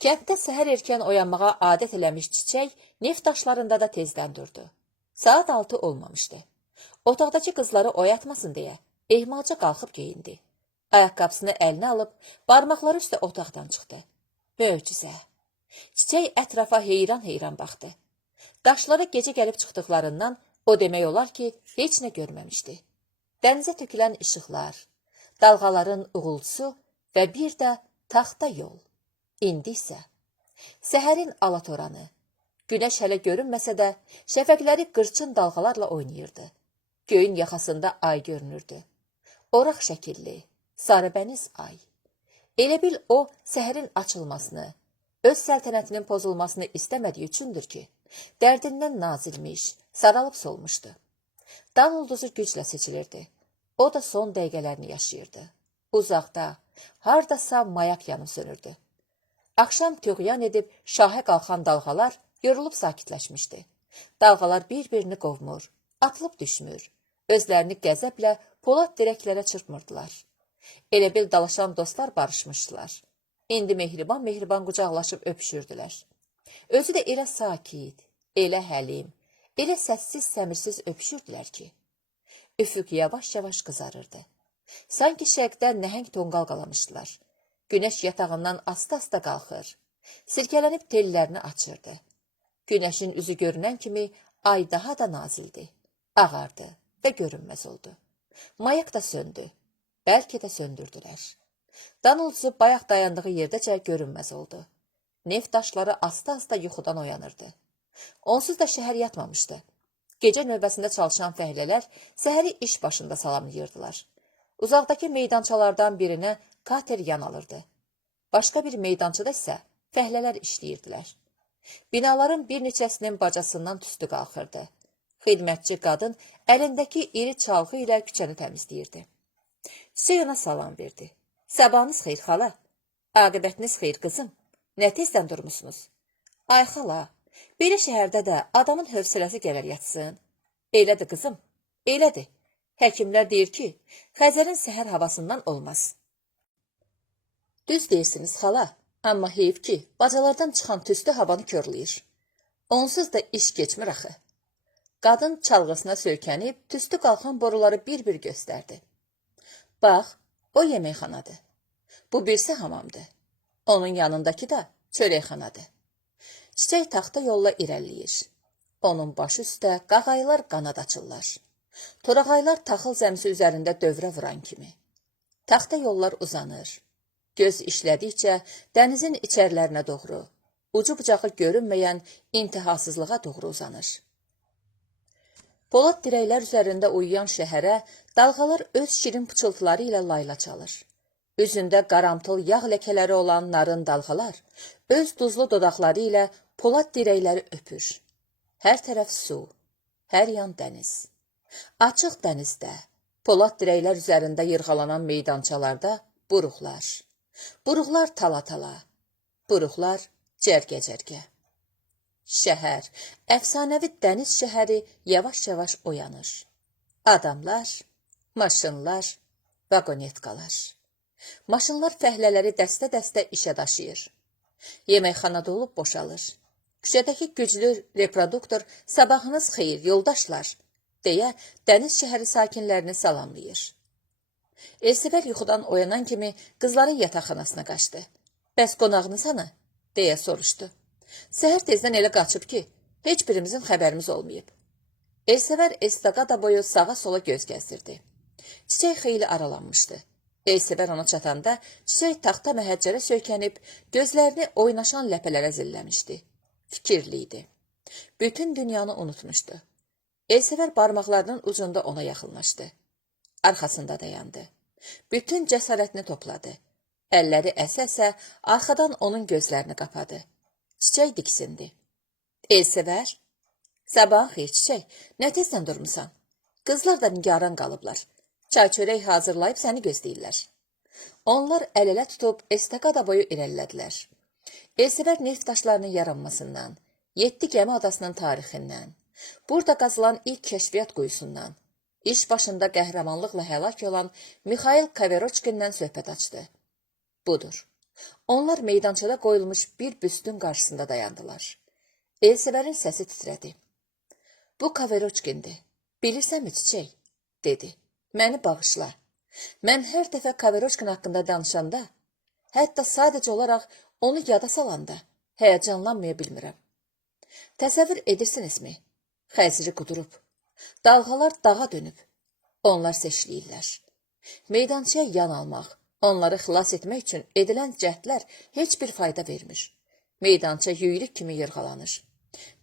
Kənddə səhər erkən oyanmağa adət eləmiş Çiçək neft daşlarında da tezdən durdu. Saat 6 olmamışdı. Otaqdakı qızları oyatmasın deyə ehmalca qalxıb geyindi. Ayaqqabısını əlinə alıb barmaqları üstə otaqdan çıxdı. Möcüzə. Çiçək ətrafa heyran-heyran baxdı. Daşlara gecə gəlib çıxdıqlarından o demək olar ki, heç nə görməmişdi. Dənizə tökülən işıqlar, dalğaların uğultusu və bir də taxta yol. İndi isə səhərin alatoranı, günəş hələ görünməsə də şəfəqləri qırçın dalğalarla oynayırdı. Göyün yaxasında ay görünürdü. Oraq şəkilli, sarıbəniz ay. Elə bil o səhərin açılmasını, öz səltənətinin pozulmasını istəmədiyi üçündür ki, dərdindən nazilmiş, saralıb solmuşdu. Dan ulduzu güclə seçilirdi. O da son dəqiqələrini yaşayırdı. Uzaqda, hardasa mayak yanıb sönürdü. Axşam tüğyan edib şahə qalxan dalğalar yorulub sakitləşmişdi. Dalğalar bir-birini qovmur, atılıb düşmür. Özlərini qəzəblə polad dirəklərə çırpmırdılar. Elə bil dalaşan dostlar barışmışdılar. İndi mehriban-mehriban qucaqlaşıb öpüşürdülər. Özü də elə sakit, elə həlim, elə səssiz-səmirsiz öpüşürdülər ki, üfüq yavaş-yavaş qızarırdı. Sanki şərqdən nəhəng tonqal qalamışdılar. Günəş yatağından asta-asta qalxır. Sirkələnib tellərini açırdı. Günəşin üzü görünən kimi ay daha da nazildi. Ağardı və görünməz oldu. Mayak da söndü. Bəlkə də söndürdülər. Dan ulduzu bayaq dayandığı yerdəcə görünməz oldu. Neft daşları asta-asta yuxudan oyanırdı. Onsuz da şəhər yatmamışdı. Gecə növbəsində çalışan fəhlələr səhəri iş başında salamlayırdılar. Uzaqdakı meydançalardan birinə kater yan alırdı. Başqa bir meydançada isə fəhlələr işləyirdilər. Binaların bir neçəsinin bacasından tüstü qalxırdı. Xidmətçi qadın əlindəki iri çalğı ilə küçəni təmizləyirdi. Çiçək ona salam verdi. Sabahınız xeyir xala. Aqibətiniz xeyir qızım. Nə tezdən durmusunuz? Ay xala, belə şəhərdə də adamın hövsələsi gələr yatsın. Elədir qızım, elədir. Həkimlər deyir ki, Xəzərin səhər havasından olmaz. Düz deyirsiniz xala, amma heyf ki, bacalardan çıxan tüstü havanı körləyir. Onsuz da iş geçmir axı. Qadın çalğısına söykənib, tüstü qalxan boruları bir-bir göstərdi. Bax, o yeməkxanadır. Bu birisi hamamdır. Onun yanındakı da çörəkxanadır. Çiçək taxta yolla irəliləyir. Onun başı üstə qağaylar qanad açırlar. Torağaylar taxıl zəmsi üzərində dövrə vuran kimi. Taxta yollar uzanır. Göz işlədikcə dənizin içərlərinə doğru, ucu-bucağı görünməyən intihasızlığa doğru uzanır. Polad dirəklər üzərində uyuyan şəhərə dalğalar öz şirin pıçıltıları ilə layla çalır. Üzündə qaramtıl yağ ləkələri olan narın dalğalar öz duzlu dodaqları ilə polad dirəkləri öpür. Hər tərəf su, hər yan dəniz. Açıq dənizdə, polad dirəklər üzərində yırğalanan meydançalarda buruqlar. Buruqlar tala-tala, buruqlar cərgə-cərgə. Şəhər, əfsanəvi dəniz şəhəri yavaş-yavaş oyanır. Adamlar, maşınlar, vagonetkalar. Maşınlar fəhlələri dəstə-dəstə işə daşıyır. Yeməkxana dolub boşalır. Küçədəki güclü reproduktor sabahınız xeyir yoldaşlar, deyə dəniz şəhəri sakinlərini salamlayır. Elsəvər yuxudan oyanan kimi qızların yataqxanasına qaçdı. Bəs qonağınız hanı? Deyə soruşdu. Səhər tezdən elə qaçıb ki, heç birimizin xəbərimiz olmayıb. Elsəvər estaqada boyu sağa-sola göz gəzdirdi. Çiçək xeyli aralanmışdı. Elsəvər ona çatanda Çiçək taxta məhəccərə söykənib, gözlərini oynaşan ləpələrə zilləmişdi. Fikirli idi. Bütün dünyanı unutmuşdu. Elsəvər barmaqlarının ucunda ona yaxınlaşdı. Arxasında dayandı. Bütün cəsarətini topladı. Əlləri əsə-əsə arxadan onun gözlərini qapadı. Çiçək diksindi. Elsəvər, sabahın xeyir Çiçək, nə tezdən durmusan? Qızlar da nigaran qalıblar. Çay-çörək hazırlayıb səni gözləyirlər. Onlar əl-ələ tutub estaqada boyu irəlilədilər. Elsəvər neft daşlarının yaranmasından, 7 gəmi adasının tarixindən, burada qazılan ilk kəşfiyyat quyusundan, iş başında qəhrəmanlıqla həlak olan Mixail Kaveroçkindən söhbət açdı. Budur, Onlar meydançada qoyulmuş bir büstün qarşısında dayandılar. Elsəbərin səsi titrədi. Bu Kaveroçkindir. Bilirsənmi çiçək? Dedi. Məni bağışla. Mən hər dəfə Kaveroçkin haqqında danışanda, hətta sadəcə olaraq onu yada salanda həyəcanlanmaya bilmirəm. Təsəvvür edirsinizmi? Xəzri qudurub. Dalğalar dağa dönüb. Onlar seçliyirlər. Meydançaya yan almaq, onları xilas etmək üçün edilən cəhdlər heç bir fayda vermir. Meydança yüyrük kimi yırğalanır.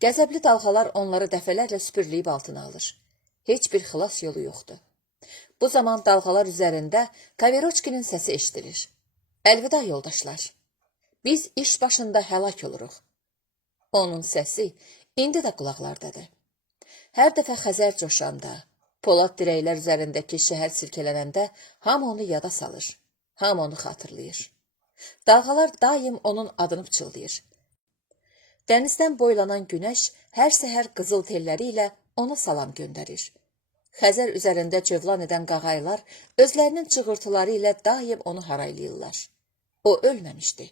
Qəzəbli dalğalar onları dəfələrlə süpürləyib altına alır. Heç bir xilas yolu yoxdur. Bu zaman dalğalar üzərində Kaveroçkinin səsi eşidilir. Əlvida yoldaşlar. Biz iş başında həlak oluruq. Onun səsi indi də qulaqlardadır. Hər dəfə Xəzər coşanda, polad dirəklər üzərindəki şəhər silkələnəndə hamı onu yada salır, hamı onu xatırlayır. Dalğalar daim onun adını pıçıldayır. Dənizdən boylanan günəş hər səhər qızıl telləri ilə ona salam göndərir. Xəzər üzərində cövlan edən qağaylar özlərinin çığırtıları ilə daim onu haraylayırlar. O ölməmişdi.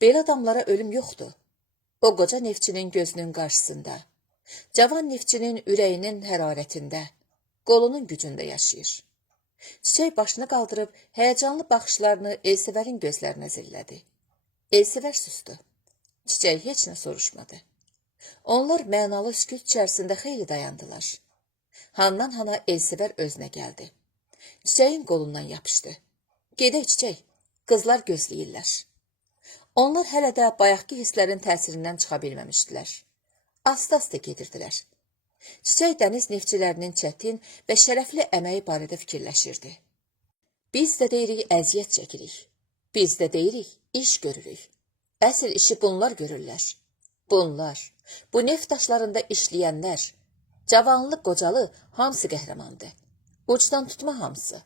Belə adamlara ölüm yoxdur. O qoca neftçinin gözünün qarşısında, cavan neftçinin ürəyinin hərarətində, qolunun gücündə yaşayır. Çiçək başını qaldırıb həyəcanlı baxışlarını Elsəvərin gözlərinə zillədi. Elsəvər sustu. Çiçək heç nə soruşmadı. Onlar mənalı sükut içərisində xeyli dayandılar. Handan-hana Elsəvər özünə gəldi. Çiçəyin qolundan yapışdı. Gedək çiçək, qızlar gözləyirlər. Onlar hələ də bayaqki hisslərin təsirindən çıxa bilməmişdilər. Asta-asta gedirdilər. Çiçək dəniz neftçilərinin çətin və şərəfli əməyi barədə fikirləşirdi. Biz də deyirik əziyyət çəkirik. Biz də deyirik iş görürük. Əsl işi bunlar görürlər. Bunlar, bu neft daşlarında işləyənlər, cavanlı, qocalı, hamısı qəhrəmandır. Ucdan tutma hamısı.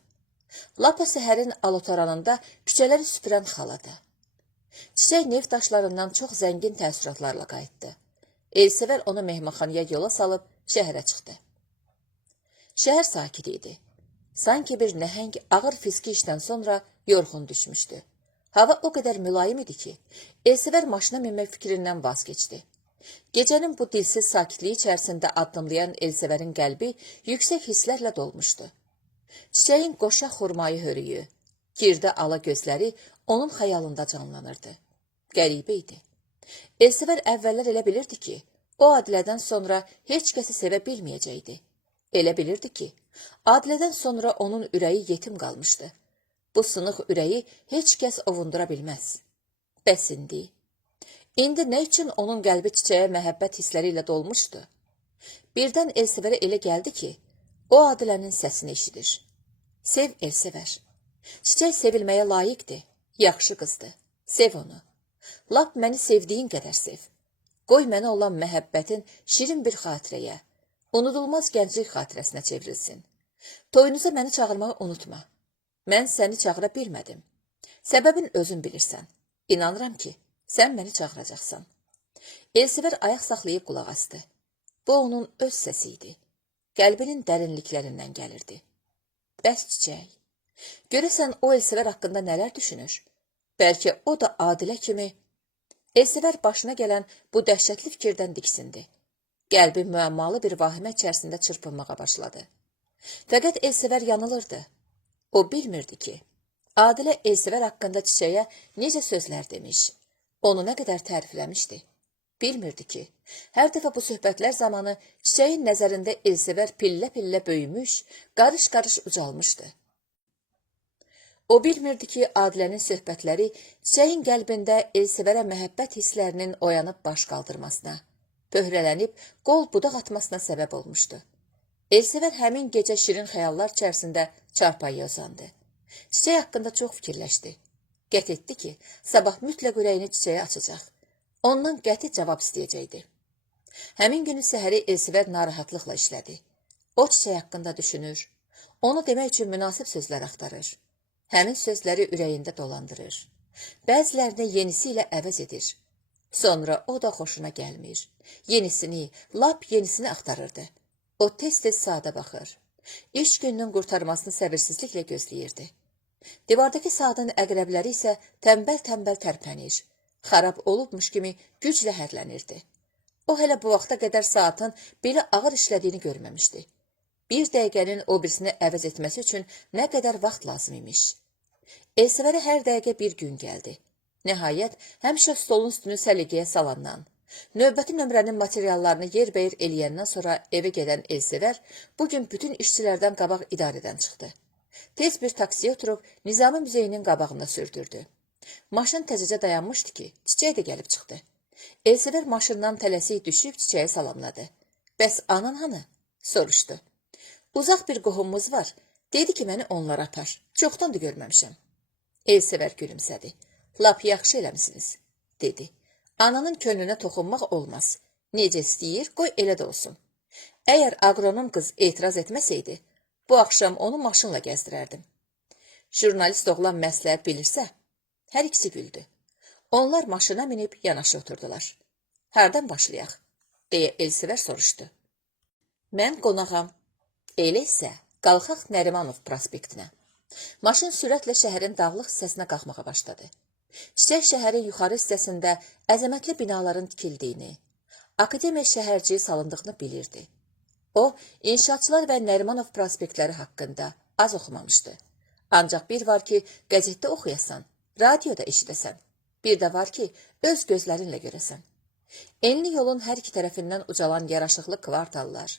Lapa səhərin alotaranında küçələri süpürən xalada. Çiçək neft daşlarından çox zəngin təəssüratlarla qayıtdı. Elsəvər onu mehmanxanaya yola salıb şəhərə çıxdı. Şəhər sakit idi. Sanki bir nəhəng ağır fiziki işdən sonra yorğun düşmüşdü. Hava o qədər mülayim idi ki, Elsəvər maşına minmək fikrindən vaz keçdi. Gecənin bu dilsiz sakitliyi içərisində addımlayan Elsəvərin qəlbi yüksək hisslərlə dolmuşdu. Çiçəyin qoşa xurmayı hörüyü, girdə ala gözləri onun xəyalında canlanırdı. Qəribə idi. Elsəvər əvvəllər elə bilirdi ki, o Adilədən sonra heç kəsi sevə bilməyəcəkdi. Elə bilirdi ki, Adilədən sonra onun ürəyi yetim qalmışdı. Bu sınıq ürəyi heç kəs ovundura bilməz. Bəs indi? İndi nə üçün onun qəlbi çiçəyə məhəbbət hissləri ilə dolmuşdu? Birdən Elsəvərə elə gəldi ki, o Adilənin səsini eşidir. Sev Elsəvər. Çiçək sevilməyə layiqdir, yaxşı qızdır. Sev onu. Lap məni sevdiyin qədər sev. Qoy mənə olan məhəbbətin şirin bir xatirəyə, unudulmaz gənclik xatirəsinə çevrilsin. Toyunuza məni çağırmağı unutma. Mən səni çağıra bilmədim. Səbəbin özün bilirsən. İnanıram ki, sən məni çağıracaqsan. Elsəvər ayaq saxlayıb qulaq asdı. Bu onun öz səsi idi. Qəlbinin dərinliklərindən gəlirdi. Bəs çiçək. Görəsən o Elsəvər haqqında nələr düşünür? Bəlkə o da Adilə kimi. Elsəvər başına gələn bu dəhşətli fikirdən diksindi. Qəlbi müəmmalı bir vahimə içərisində çırpınmağa başladı. Fəqət Elsəvər yanılırdı. O bilmirdi ki, Adilə Elsəvər haqqında çiçəyə necə sözlər demiş, onu nə qədər tərifləmişdi. Bilmirdi ki, hər dəfə bu söhbətlər zamanı çiçəyin nəzərində Elsəvər pillə-pillə böyümüş, qarış-qarış ucalmışdı. O bilmirdi ki, Adilənin söhbətləri çiçəyin qəlbində Elsəvərə məhəbbət hisslərinin oyanıb baş qaldırmasına, pöhrələnib qol budaq atmasına səbəb olmuşdu. Elsəvər həmin gecə şirin xəyallar içərisində çarpayıya uzandı. Çiçək haqqında çox fikirləşdi. Qət etdi ki, sabah mütləq ürəyini çiçəyə açacaq. Ondan qəti cavab istəyəcəkdi. Həmin günü səhəri Elsəvər narahatlıqla işlədi. O çiçək haqqında düşünür, onu demək üçün münasib sözlər axtarır. Həmin sözləri ürəyində dolandırır. Bəzilərini yenisi ilə əvəz edir. Sonra o da xoşuna gəlmir. Yenisini, lap yenisini axtarırdı. O tez-tez saata baxır. İş gününün qurtarmasını səbirsizliklə gözləyirdi. Divardakı saatın əqrəbləri isə tənbəl-tənbəl tərpənir. Xarab olubmuş kimi güclə hərlənirdi. O hələ bu vaxta qədər saatın belə ağır işlədiyini görməmişdi. Bir dəqiqənin o birisini əvəz etməsi üçün nə qədər vaxt lazım imiş. Elsəvərə hər dəqiqə bir gün gəldi. Nəhayət, həmişə stolun üstünü səliqəyə salandan, növbəti nömrənin materiallarını yerbəyir eləyəndən sonra evə gedən Elsəvər bugün bütün işçilərdən qabaq idarədən çıxdı. Tez bir taksiyə oturub Nizami Muzeyinin qabağında sürdürdü. Maşın təzəcə dayanmışdı ki, Çiçək də gəlib çıxdı. Elsəvər maşından tələsik düşüb Çiçəyə salamladı. Bəs anan hanı? Soruşdu. Uzaq bir qohumumuz var. Dedi ki, məni onlara apar. Çoxdan da görməmişəm. Elsəvər gülümsədi. Lap yaxşı eləmisiniz, dedi. Ananın könlünə toxunmaq olmaz. Necə istəyir, qoy elə də olsun. Əgər agronom qız etiraz etməsəydi, bu axşam onu maşınla gəzdirərdim. Jurnalist oğlan məsləhət bilirsə, hər ikisi güldü. Onlar maşına minib yanaşı oturdular. Hardan başlayaq? Deyə Elsəvər soruşdu. Mən qonağam. Elə isə qalxaq Nərimanov prospektinə. Maşın sürətlə şəhərin dağlıq hissəsinə qalxmağa başladı. Çiçək şəhərin yuxarı hissəsində əzəmətli binaların tikildiyini, akademiya şəhərciyi salındığını bilirdi. O, inşaatçılar və Nərimanov prospektləri haqqında az oxumamışdı. Ancaq bir var ki, qəzetdə oxuyasan, radioda eşidəsən. Bir də var ki, öz gözlərinlə görəsən. Enli yolun hər iki tərəfindən ucalan yaraşıqlı kvartallar,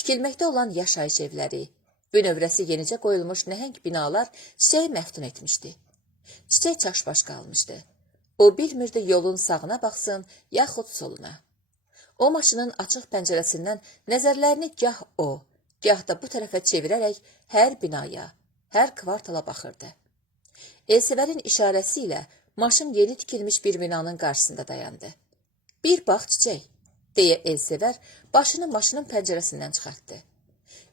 tikilməkdə olan yaşayış evləri, bünövrəsi yenicə qoyulmuş nəhəng binalar Çiçəyi məftun etmişdi. Çiçək çaşbaş qalmışdı. O bilmirdi yolun sağına baxsın, yaxud soluna. O maşının açıq pəncərəsindən nəzərlərini gah o, gah da bu tərəfə çevirərək hər binaya, hər kvartala baxırdı. Elsəvərin işarəsi ilə maşın yeni tikilmiş bir binanın qarşısında dayandı. Bir bax Çiçək, deyə Elsəvər başını maşının pəncərəsindən çıxartdı.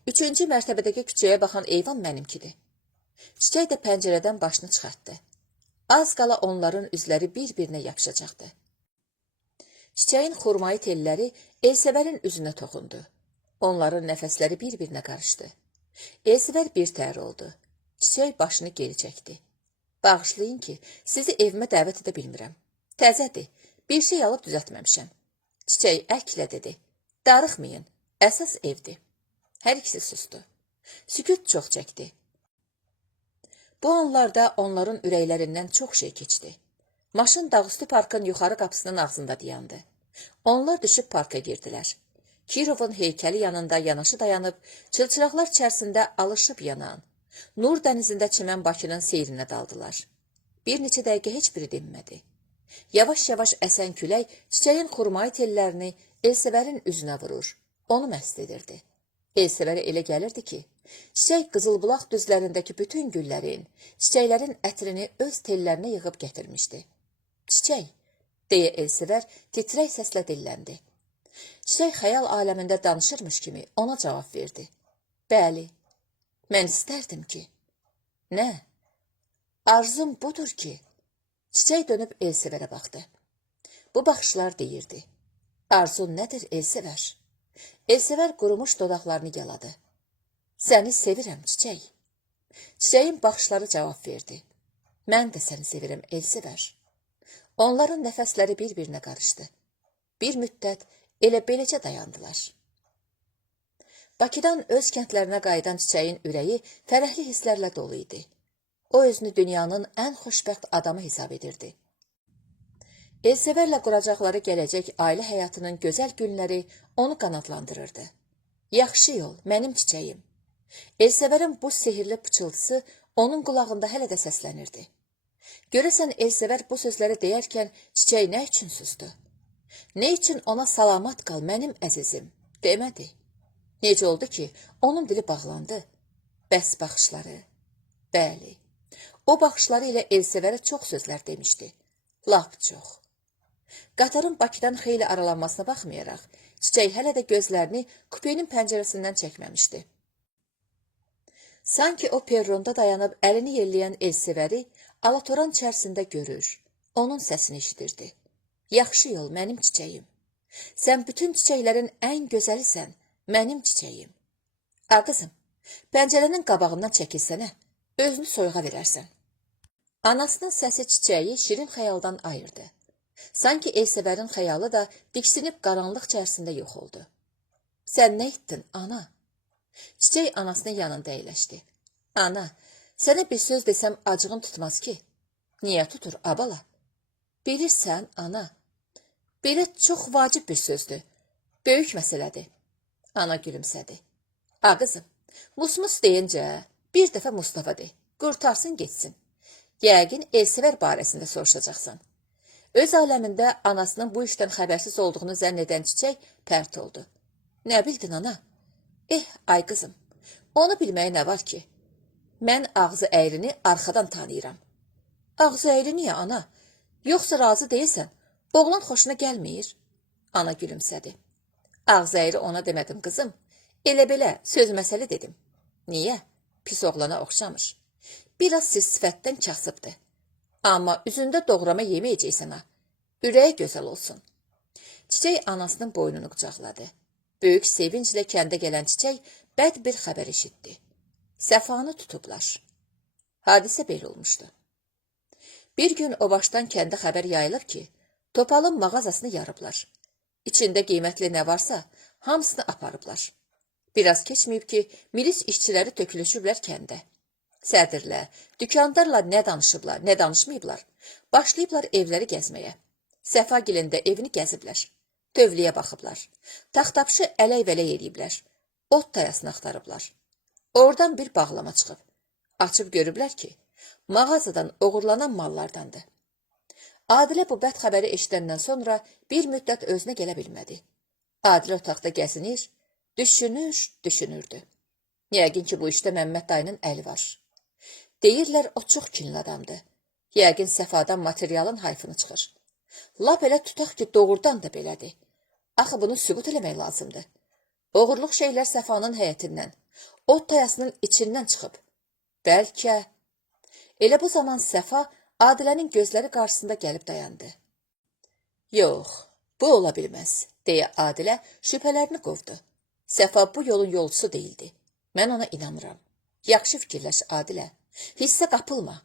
3-cü mərtəbədəki küçəyə baxan eyvan mənimkidir. Çiçək də pəncərədən başını çıxartdı. Az qala onların üzləri bir-birinə yapışacaqdı. Çiçəyin xurmayı telləri Elsəvərin üzünə toxundu. Onların nəfəsləri bir-birinə qarışdı. Elsəvər bir təhər oldu. Çiçək başını geri çəkdi. Bağışlayın ki, sizi evimə dəvət edə bilmirəm. Təzədir, bir şey alıb düzəltməmişəm. Çiçək əklə dedi. Darıxmayın, əsas evdir. Hər ikisi sustu. Sükut çox çəkdi. Bu anlarda onların ürəklərindən çox şey keçdi. Maşın Dağüstü Parkın yuxarı qapısının ağzında dayandı. Onlar düşüb parka girdilər. Kirovun heykəli yanında yanaşı dayanıb, çılçıraqlar içərisində alışıb yanan, Nur dənizində çimən Bakının seyrinə daldılar. Bir neçə dəqiqə heç biri dinmədi. Yavaş-yavaş əsən külək Çiçəyin xurmayı tellərini Elsəvərin üzünə vurur, onu məst edirdi. Elsəvərə elə gəlirdi ki, Çiçək Qızılbulaq düzlərindəki bütün güllərin, çiçəklərin ətrini öz tellərinə yığıb gətirmişdi. Çiçək, deyə Elsəvər titrək səslə dilləndi. Çiçək xəyal aləmində danışırmış kimi ona cavab verdi. Bəli, mən istərdim ki. Nə? Arzum budur ki. Çiçək dönüb Elsəvərə baxdı. Bu baxışlar deyirdi. Arzun nədir Elsəvər? Elsəvər qurumuş dodaqlarını yaladı. Səni sevirəm Çiçək. Çiçəyin baxışları cavab verdi. Mən də səni sevirəm Elsəvər. Onların nəfəsləri bir-birinə qarışdı. Bir müddət elə beləcə dayandılar. Bakıdan öz kəndlərinə qayıdan Çiçəyin ürəyi fərəhli hisslərlə dolu idi. O özünü dünyanın ən xoşbəxt adamı hesab edirdi. Elsəvərlə quracaqları gələcək ailə həyatının gözəl günləri onu qanadlandırırdı. Yaxşı yol, mənim çiçəyim. Elsəvərin bu sehirli pıçıltısı onun qulağında hələ də səslənirdi. Görəsən Elsəvər bu sözləri deyərkən çiçək nə üçün susdu? Nə üçün ona salamat qal mənim əzizim demədi? Necə oldu ki, onun dili bağlandı? Bəs baxışları? Bəli, o baxışları ilə Elsəvərə çox sözlər demişdi. Lap çox. Qatarın Bakıdan xeyli aralanmasına baxmayaraq, Çiçək hələ də gözlərini kupenin pəncərəsindən çəkməmişdi. Sanki o perronda dayanıb əlini yelləyən Elsəvəri alatoran içərisində görür, onun səsini eşidirdi. Yaxşı yol, mənim çiçəyim. Sən bütün çiçəklərin ən gözəlisən, mənim çiçəyim. A qızım, pəncərənin qabağından çəkilsənə, özünü soyuğa verərsən. Anasının səsi çiçəyi şirin xəyaldan ayırdı. Sanki Elsəbərin xəyalı da diksinib qaranlıq içərisində yox oldu. Sən nə etdin, ana? Çiçək anasının yanında əyləşdi. Ana, sənə bir söz desəm acığın tutmaz ki. Niyə tutur, abala? Bilirsən, ana, belə çox vacib bir sözdür. Böyük məsələdir. Ana gülümsədi. A, qızım, Musmus deyincə bir dəfə Mustafa de, qurtarsın getsin. Yəqin Elsəvər barəsində soruşacaqsan. Öz aləmində anasının bu işdən xəbərsiz olduğunu zənn edən çiçək pərt oldu. Nə bildin, ana? Ay qızım, onu bilməyə nə var ki? Mən ağzı əyrini arxadan tanıyıram. Ağzı əyri niyə, ana? Yoxsa razı deyilsən, oğlan xoşuna gəlmir? Ana gülümsədi. Ağzı əyri ona demədim, qızım. Elə belə söz məsələ dedim. Niyə? Pis oğlana oxşamır. Biraz sifətdən kasıbdır. Amma üzündə doğrama yeməyəcəksən ha. Ürəyi gözəl olsun. Çiçək anasının boynunu qucaqladı. Böyük sevinclə kəndə gələn çiçək bəd bir xəbər eşitdi. Səfanı tutublar. Hadisə belə olmuşdu. Bir gün o başdan kəndə xəbər yayılır ki, Topalın mağazasını yarıblar. İçində qiymətli nə varsa, hamısını aparıblar. Biraz keçməyib ki, milis işçiləri tökülüşüblər kəndə. Sədirlər, dükandarlar nə danışıblar, nə danışmayıblar. Başlayıblar evləri gəzməyə. Səfagilində evini gəziblər. Tövliyə baxıblar. Taxtapşı ələk-vələk eləyiblər. Ot tayasını axtarıblar. Oradan bir bağlama çıxıb. Açıb görüblər ki, mağazadan oğurlanan mallardandır. Adilə bu bəd xəbəri eşidəndən sonra bir müddət özünə gələ bilmədi. Adilə otaqda gəzinir, düşünürdü. Yəqin ki, bu işdə Məmməd dayının əli var. Deyirlər, o çox kinli adamdır. Yəqin Səfadan materialın hayfını çıxır. Lap elə tutaq ki, doğrudan da belədir. Axı bunu sübut eləmək lazımdır. Oğurluq şeylər Səfanın həyətindən, ot tayasının içindən çıxıb. Bəlkə... Elə bu zaman Səfa Adilənin gözləri qarşısında gəlib dayandı. Yox, bu ola bilməz, deyə Adilə şübhələrini qovdu. Səfa bu yolun yolcusu deyildi. Mən ona inanıram. Yaxşı fikirləş, Adilə. Hissə qapılma.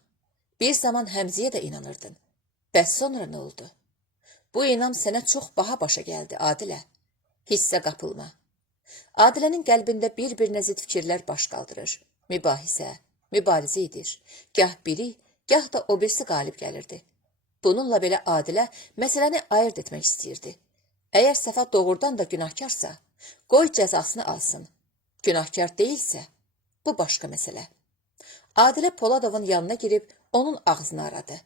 Bir zaman Həmziyə də inanırdın. Bəs sonra nə oldu? Bu inam sənə çox baha başa gəldi, Adilə. Hissə qapılma. Adilənin qəlbində bir-birinə zid fikirlər baş qaldırır. Mübarizə edir. Gah biri, gah da o birisi qalib gəlirdi. Bununla belə Adilə məsələni ayırt etmək istəyirdi. Əgər Səfa doğrudan da günahkarsa, qoy cəzasını alsın. Günahkar deyilsə, bu başqa məsələ. Adilə Poladovun yanına girib onun ağzını aradı.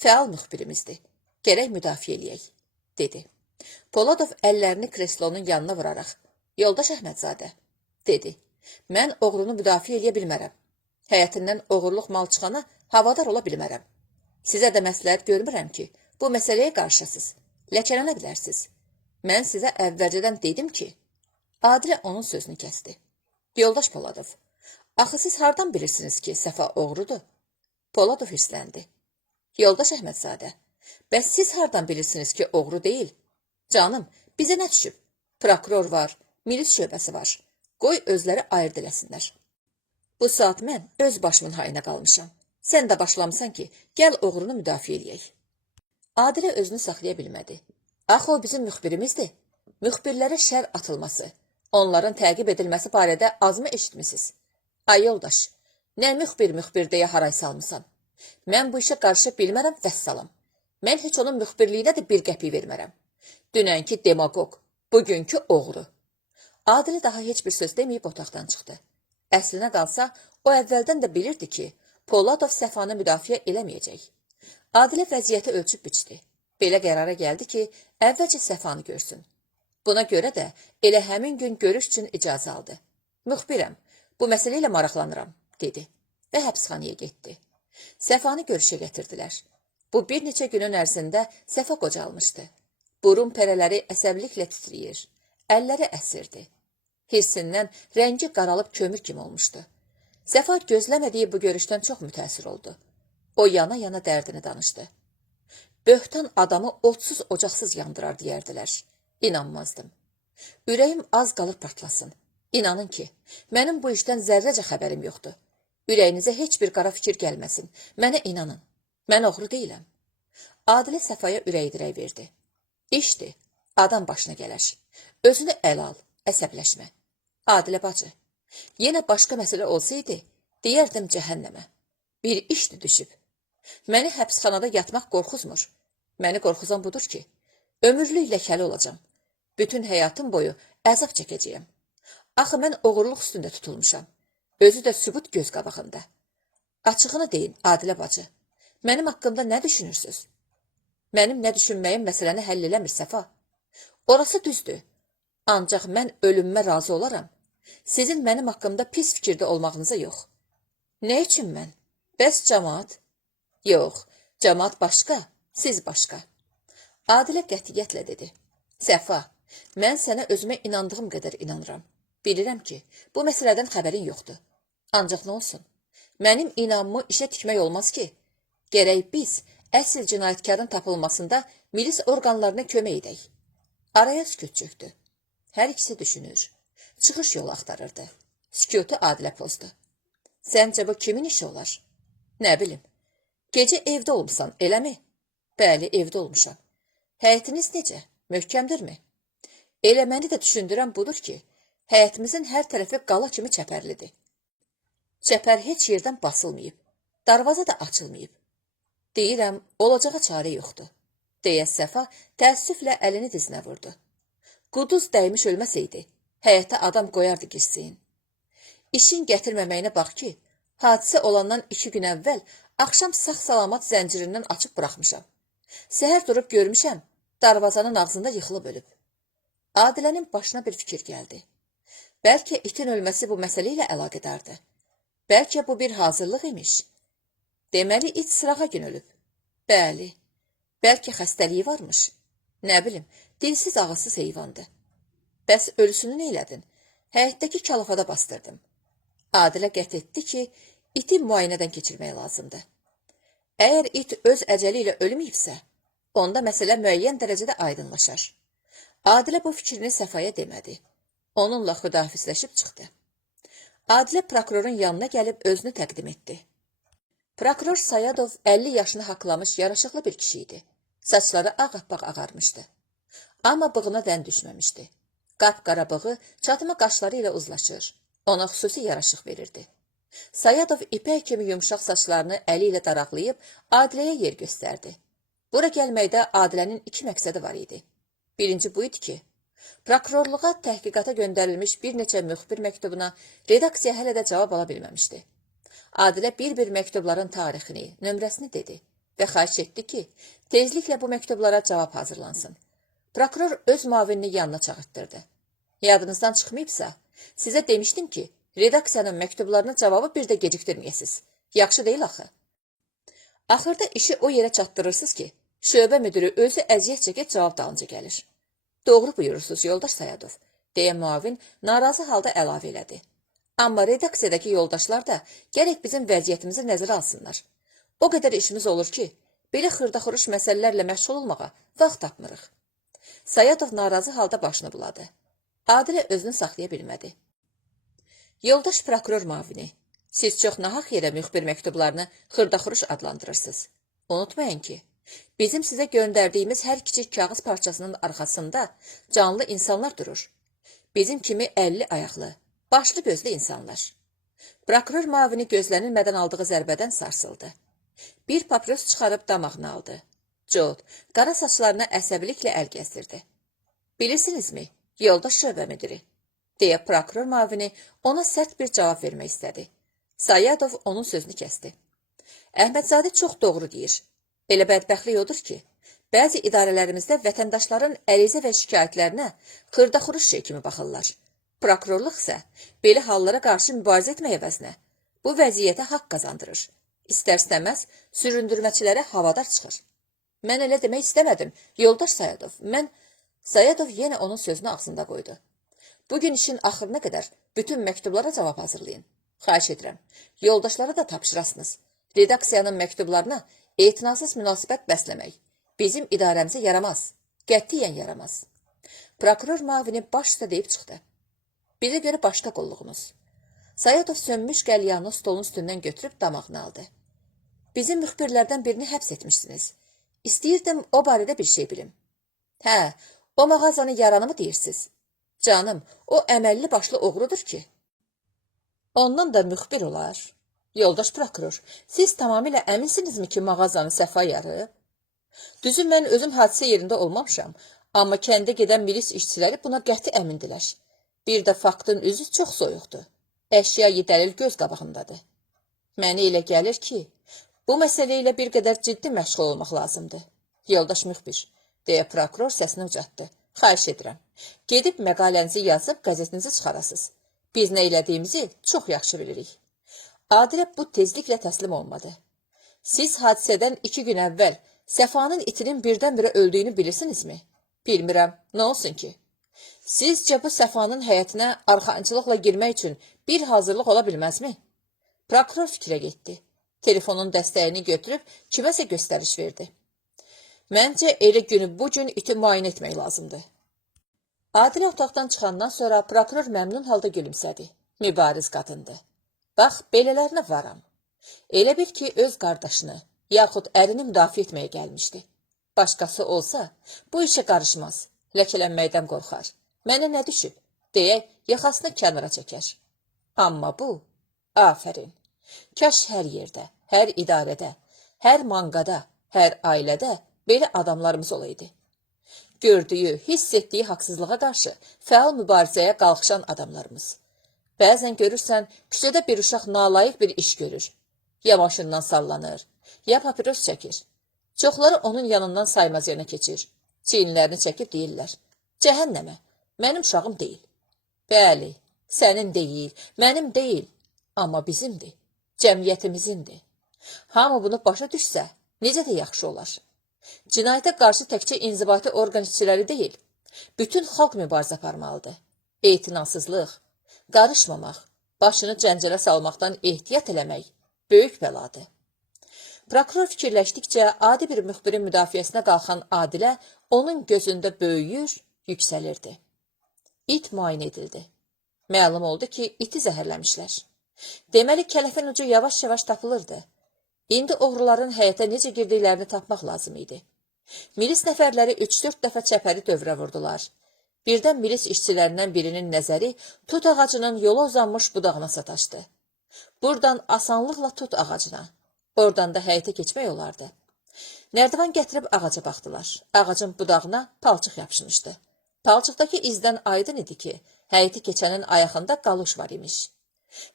Fəal müxbirimizdir. Gərək müdafiə eləyək, dedi. Poladov əllərini kreslonun yanına vuraraq, yoldaş Əhmədzadə, dedi. Mən oğrunu müdafiə eləyə bilmərəm. Həyətindən oğurluq mal çıxana havadar ola bilmərəm. Sizə də məsləhət görmürəm ki, bu məsələyə qarşısız, ləkələnə bilərsiniz. Mən sizə əvvəlcədən dedim ki, Adilə onun sözünü kəsdi. Yoldaş Poladov, axı siz hardan bilirsiniz ki, Səfa oğrudur? Poladov hirsləndi. Yoldaş Əhmədzadə, bəs siz hardan bilirsiniz ki, oğru deyil? Canım, bizə nə düşüb? Prokuror var, milis şöbəsi var. Qoy özləri ayırt eləsinlər. Bu saat mən öz başımın hayına qalmışam. Sən də başlamısan ki, gəl oğrunu müdafiə eləyək. Adilə özünü saxlaya bilmədi. Axı o bizim müxbirimizdir. Müxbirlərə şər atılması, onların təqib edilməsi barədə azmı eşitmisiniz? Ay yoldaş, nə müxbir deyə haray salmısan? Mən bu işə qarşı bilmərəm vəssalam. Mən heç onun müxbirliyinə də bir qəpik vermərəm. Dünənki demagog, bugünkü oğru. Adilə daha heç bir söz deməyib otaqdan çıxdı. Əslinə qalsa, o əvvəldən də bilirdi ki, Poladov Səfanı müdafiə eləməyəcək. Adilə vəziyyəti ölçüb biçdi. Belə qərara gəldi ki, əvvəlcə Səfanı görsün. Buna görə də elə həmin gün görüş üçün icazə aldı. Müxbirəm, bu məsələ ilə maraqlanıram, dedi və həbsxanaya getdi. Səfanı görüşə gətirdilər. Bu bir neçə günün ərzində Səfa qocalmışdı. Burun pərələri əsəbliklə titrəyir, əlləri əsirdi. Hirsindən rəngi qaralıb kömür kimi olmuşdu. Səfa gözləmədiyi bu görüşdən çox mütəəssir oldu. O yana-yana dərdini danışdı. Böhtan adamı otsuz ocaqsız yandırar deyərdilər. İnanmazdım. Ürəyim az qalır partlasın. İnanın ki, mənim bu işdən zərrəcə xəbərim yoxdur. Ürəyinizə heç bir qara fikir gəlməsin. Mənə inanın. Mən oğru deyiləm. Adilə Səfaya ürək dirək verdi. İşdir, adam başına gələr. Özünü əl al, əsəbləşmə. Adilə bacı, yenə başqa məsələ olsaydı, deyərdim cəhənnəmə. Bir işdir düşüb. Məni həbsxanada yatmaq qorxuzmur. Məni qorxuzan budur ki, ömürlük ləkəli olacam. Bütün həyatım boyu əzab çəkəcəyəm. Axı mən oğurluq üstündə tutulmuşam. Özü də sübut göz qabağında. Açığını deyin, Adilə bacı. Mənim haqqımda nə düşünürsünüz? Mənim nə düşünməyim məsələni həll eləmir Səfa. Orası düzdür. Ancaq mən ölümmə razı olaram. Sizin mənim haqqımda pis fikirdə olmağınıza yox. Nə üçün mən? Bəs cəmaat? Yox, cəmaat başqa, siz başqa. Adilə qətiyyətlə dedi. Səfa, mən sənə özümə inandığım qədər inanıram. Bilirəm ki, bu məsələdən xəbərin yoxdur. Ancaq nə olsun? Mənim inamımı işə tikmək olmaz ki. Gərək biz əsl cinayətkarın tapılmasında milis orqanlarına kömək edək. Araya sükut çöktü. Hər ikisi düşünür. Çıxış yolu axtarırdı. Sükutu Adilə pozdu. Səncə bu kimin işi olar? Nə bilim. Gecə evdə olmuşsan, eləmi? Bəli, evdə olmuşam. Həyətiniz necə? Möhkəmdirmi? Elə məni də düşündürən budur ki, həyətimizin hər tərəfi qala kimi çəpərlidir. Çəpər heç yerdən basılmayıb. Darvaza da açılmayıb. Deyirəm, olacağa çarə yoxdur. Deyə Səfa təəssüflə əlini dizinə vurdu. Quduz dəymiş ölməsəydi, həyətə adam qoyardı girsin. İşin gətirməməyinə bax ki, hadisə olandan 2 gün əvvəl axşam sağ-salamat zəncirindən açıb buraxmışam. Səhər durub görmüşəm, darvazanın ağzında yıxılıb ölüb. Adilənin başına bir fikir gəldi. Bəlkə itin ölməsi bu məsələ ilə əlaqədardır. Bəlkə bu bir hazırlıq imiş. Deməli, it sırağa gün ölüb. Bəli, bəlkə xəstəliyi varmış. Nə bilim, dilsiz ağızsız heyvandır. Bəs ölüsünü neylədin? Həyətdəki kalafada bastırdım. Adilə qət etdi ki, iti müayinədən keçirmək lazımdır. Əgər it öz əcəli ilə ölməyibsə, onda məsələ müəyyən dərəcədə aydınlaşar. Adilə bu fikrini Səfaya demədi. Onunla xudahafizləşib çıxdı. Adilə prokurorun yanına gəlib özünü təqdim etdi. Prokuror Sayadov 50 yaşını haqlamış yaraşıqlı bir kişi idi. Saçları ağappaq ağarmışdı. Amma bığına dən düşməmişdi. Qapqara bığı çatma qaşları ilə uzlaşır. Ona xüsusi yaraşıq verirdi. Sayadov ipək kimi yumşaq saçlarını əli ilə daraqlayıb Adiləyə yer göstərdi. Bura gəlməkdə Adilənin 2 məqsədi var idi. Birinci bu idi ki, prokurorluğa təhqiqata göndərilmiş bir neçə müxbir məktubuna redaksiya hələ də cavab ala bilməmişdi. Adilə bir-bir məktubların tarixini, nömrəsini dedi və xahiş etdi ki, tezliklə bu məktublara cavab hazırlansın. Prokuror öz müavinini yanına çağırtdırdı. Yadınızdan çıxmayıbsa, sizə demişdim ki, redaksiyanın məktublarına cavabı bir də gecikdirməyəsiz. Yaxşı deyil axı. Axırda işi o yerə çatdırırsınız ki, şöbə müdürü özü əziyyət çəkib cavab dalınca gəlir. Doğru buyurursunuz, yoldaş Sayadov, deyə müavin narazı halda əlavə elədi. Amma redaksiyadakı yoldaşlar da gərək bizim vəziyyətimizi nəzərə alsınlar. O qədər işimiz olur ki, belə xırda-xuruş məsələlərlə məşğul olmağa vaxt tapmırıq. Sayadov narazı halda başını buladı. Adilə özünü saxlaya bilmədi. Yoldaş prokuror müavini, siz çox nahaq yerə müxbir məktublarını xırda-xuruş adlandırırsınız. Unutmayın ki, bizim sizə göndərdiyimiz hər kiçik kağız parçasının arxasında canlı insanlar durur. Bizim kimi 50 ayaqlı, başlı gözlü insanlar. Prokuror müavini gözlənilmədən aldığı zərbədən sarsıldı. Bir papros çıxarıb damağını aldı. Cod, qara saçlarına əsəbiliklə əl gəzdirdi. Bilirsinizmi, yoldaş şöbə müdiri, deyə prokuror müavini ona sərt bir cavab vermək istədi. Sayadov onun sözünü kəsdi. Əhmədzadə çox doğru deyir. Elə bədbəxtlik odur ki, bəzi idarələrimizdə vətəndaşların ərizə və şikayətlərinə xırda-xuruş şey kimi baxırlar. Prokurorluq isə belə hallara qarşı mübarizə etmək əvəzinə bu vəziyyətə haqq qazandırır. İstər-istəməz süründürməçilərə havadar çıxır. Mən elə demək istəmədim, yoldaş Sayadov. Sayadov yenə onun sözünü ağzında qoydu. Bugün işin axırına qədər bütün məktublara cavab hazırlayın. Xahiş edirəm, yoldaşlara da tapşırasınız. Redaksiyanın məktublarına etinasız münasibət bəsləmək bizim idarəmizə yaramaz, qətiyyən yaramaz. Prokuror müavini baş üstə deyib çıxdı. Bizə görə başqa qulluğunuz. Sayadov sönmüş qəlyanı stolun üstündən götürüb damağını aldı. Bizim müxbirlərdən birini həbs etmişsiniz. İstəyirdim o barədə bir şey bilim. Hə, o mağazanın yaranı mı deyirsiniz? Canım, o əməlli başlı oğrudur ki. Ondan da müxbir olar. Yoldaş prokuror, siz tamamilə əminsinizmi ki, mağazanı Səfa yarıb? Düzü mən özüm hadisə yerində olmamışam, amma kəndə gedən milis işçiləri buna qəti əmindilər. Bir də faktın üzü çox soyuqdur. Əşya-i dəlil göz qabağındadır. Mənə elə gəlir ki, bu məsələ ilə bir qədər ciddi məşğul olmaq lazımdır. Yoldaş müxbir, deyə prokuror səsini ucatdı. Xahiş edirəm, gedib məqalənizi yazıb qəzetinizi çıxarasınız. Biz nə elədiyimizi çox yaxşı bilirik. Adilə bu tezliklə təslim olmadı. Siz hadisədən 2 gün əvvəl Səfanın itinin birdən-birə öldüyünü bilirsinizmi? Bilmirəm, nə olsun ki? Sizcə bu Səfanın həyətinə arxancılıqla girmək üçün bir hazırlıq ola bilməzmi? Prokuror fikrə getdi. Telefonun dəstəyini götürüb kiməsə göstəriş verdi. Məncə elə günü bu gün iti müayinə etmək lazımdır. Adilə otaqdan çıxandan sonra prokuror məmnun halda gülümsədi. Mübariz qadındı. Bax, belələrinə varam. Elə bil ki, öz qardaşını, yaxud ərini müdafiə etməyə gəlmişdi. Başqası olsa, bu işə qarışmaz, ləkələnməkdən qorxar. Mənə nə düşüb, deyə yaxasını kənara çəkər. Amma bu, afərin. Kaş hər yerdə, hər idarədə, hər manqada, hər ailədə belə adamlarımız olaydı. Gördüyü, hiss etdiyi haqsızlığa qarşı fəal mübarizəyə qalxışan adamlarımız. Bəzən görürsən, küçədə bir uşaq nalayiq bir iş görür. Ya maşından sallanır, ya papiros çəkir. Çoxları onun yanından saymaz yerinə keçir. Çiyinlərini çəkib deyirlər. Cəhənnəmə, mənim uşağım deyil. Bəli, sənin deyil, mənim deyil, amma bizimdir, cəmiyyətimizindir. Hamı bunu başa düşsə, necə də yaxşı olar. Cinayətə qarşı təkcə inzibati orqan işçiləri deyil, bütün xalq mübarizə aparmalıdır. Etinasızlıq, qarışmamaq, başını cəncələ salmaqdan ehtiyat eləmək böyük bəladır. Prokuror fikirləşdikcə adi bir müxbirin müdafiəsinə qalxan Adilə onun gözündə böyüyür, yüksəlirdi. İt müayinə edildi. Məlum oldu ki, iti zəhərləmişlər. Deməli, kələfin ucu yavaş-yavaş tapılırdı. İndi oğruların həyətə necə girdiklərini tapmaq lazım idi. Milis nəfərləri 3-4 dəfə çəpəri dövrə vurdular. Birdən milis işçilərindən birinin nəzəri tut ağacının yola uzanmış budağına sataşdı. Buradan asanlıqla tut ağacına, oradan da həyətə keçmək olardı. Nərdivan gətirib ağaca baxdılar. Ağacın budağına palçıq yapışmışdı. Palçıqdakı izdən aydın idi ki, həyəti keçənin ayağında qaluş var imiş.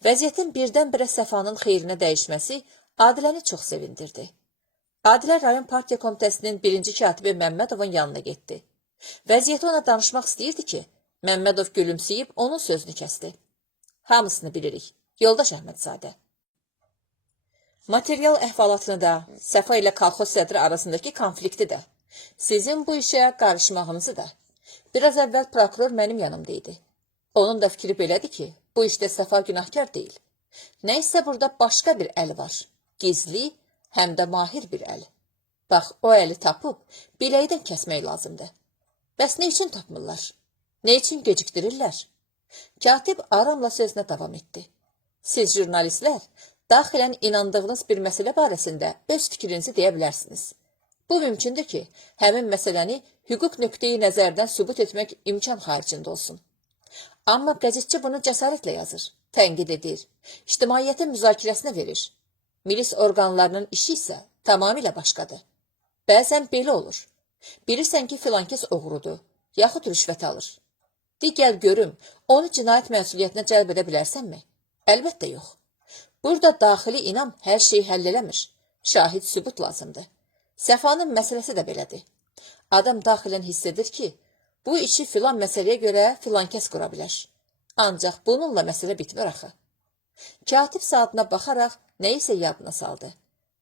Vəziyyətin birdən-birə Səfanın xeyrinə dəyişməsi Adiləni çox sevindirdi. Adilə rayon partiya komitəsinin 1-ci katibi Məmmədovun yanına getdi. Vəziyyəti ona danışmaq istəyirdi ki, Məmmədov gülümsəyib onun sözünü kəsdi. Hamısını bilirik, yoldaş Əhmədzadə. Material əhvalatını da, Səfa ilə kolxoz sədri arasındakı konflikti də, sizin bu işə qarışmağınızı da. Biraz əvvəl prokuror mənim yanımda idi. Onun da fikri belədir ki, bu işdə Səfa günahkar deyil. Nəysə burada başqa bir əl var. Gizli, həm də mahir bir əl. Bax, o əli tapıb, biləkdən kəsmək lazımdır. Bəs nə üçün tapmırlar? Nə üçün gecikdirirlər? Katib aramla sözünə davam etdi. Siz jurnalistlər, daxilən inandığınız bir məsələ barəsində öz fikrinizi deyə bilərsiniz. Bu mümkündür ki, həmin məsələni hüquq nöqteyi nəzərdən sübut etmək imkan xaricində olsun. Amma qəzetçi bunu cəsarətlə yazır, tənqid edir, ictimaiyyətin müzakirəsinə verir. Milis orqanlarının işi isə tamamilə başqadır. Bəzən belə olur. Bilirsən ki, filankəs oğrudur, yaxud rüşvət alır. Digər görüm, onu cinayət məsuliyyətinə cəlb edə bilərsənmi? Əlbəttə yox. Burada daxili inam hər şeyi həll eləmir. Şahid sübut lazımdır. Səfanın məsələsi də belədir. Adam daxilən hiss edir ki, bu işi filan məsələyə görə filankəs qura bilər. Ancaq bununla məsələ bitmir axı. Katib saatına baxaraq nəyisə yadına saldı.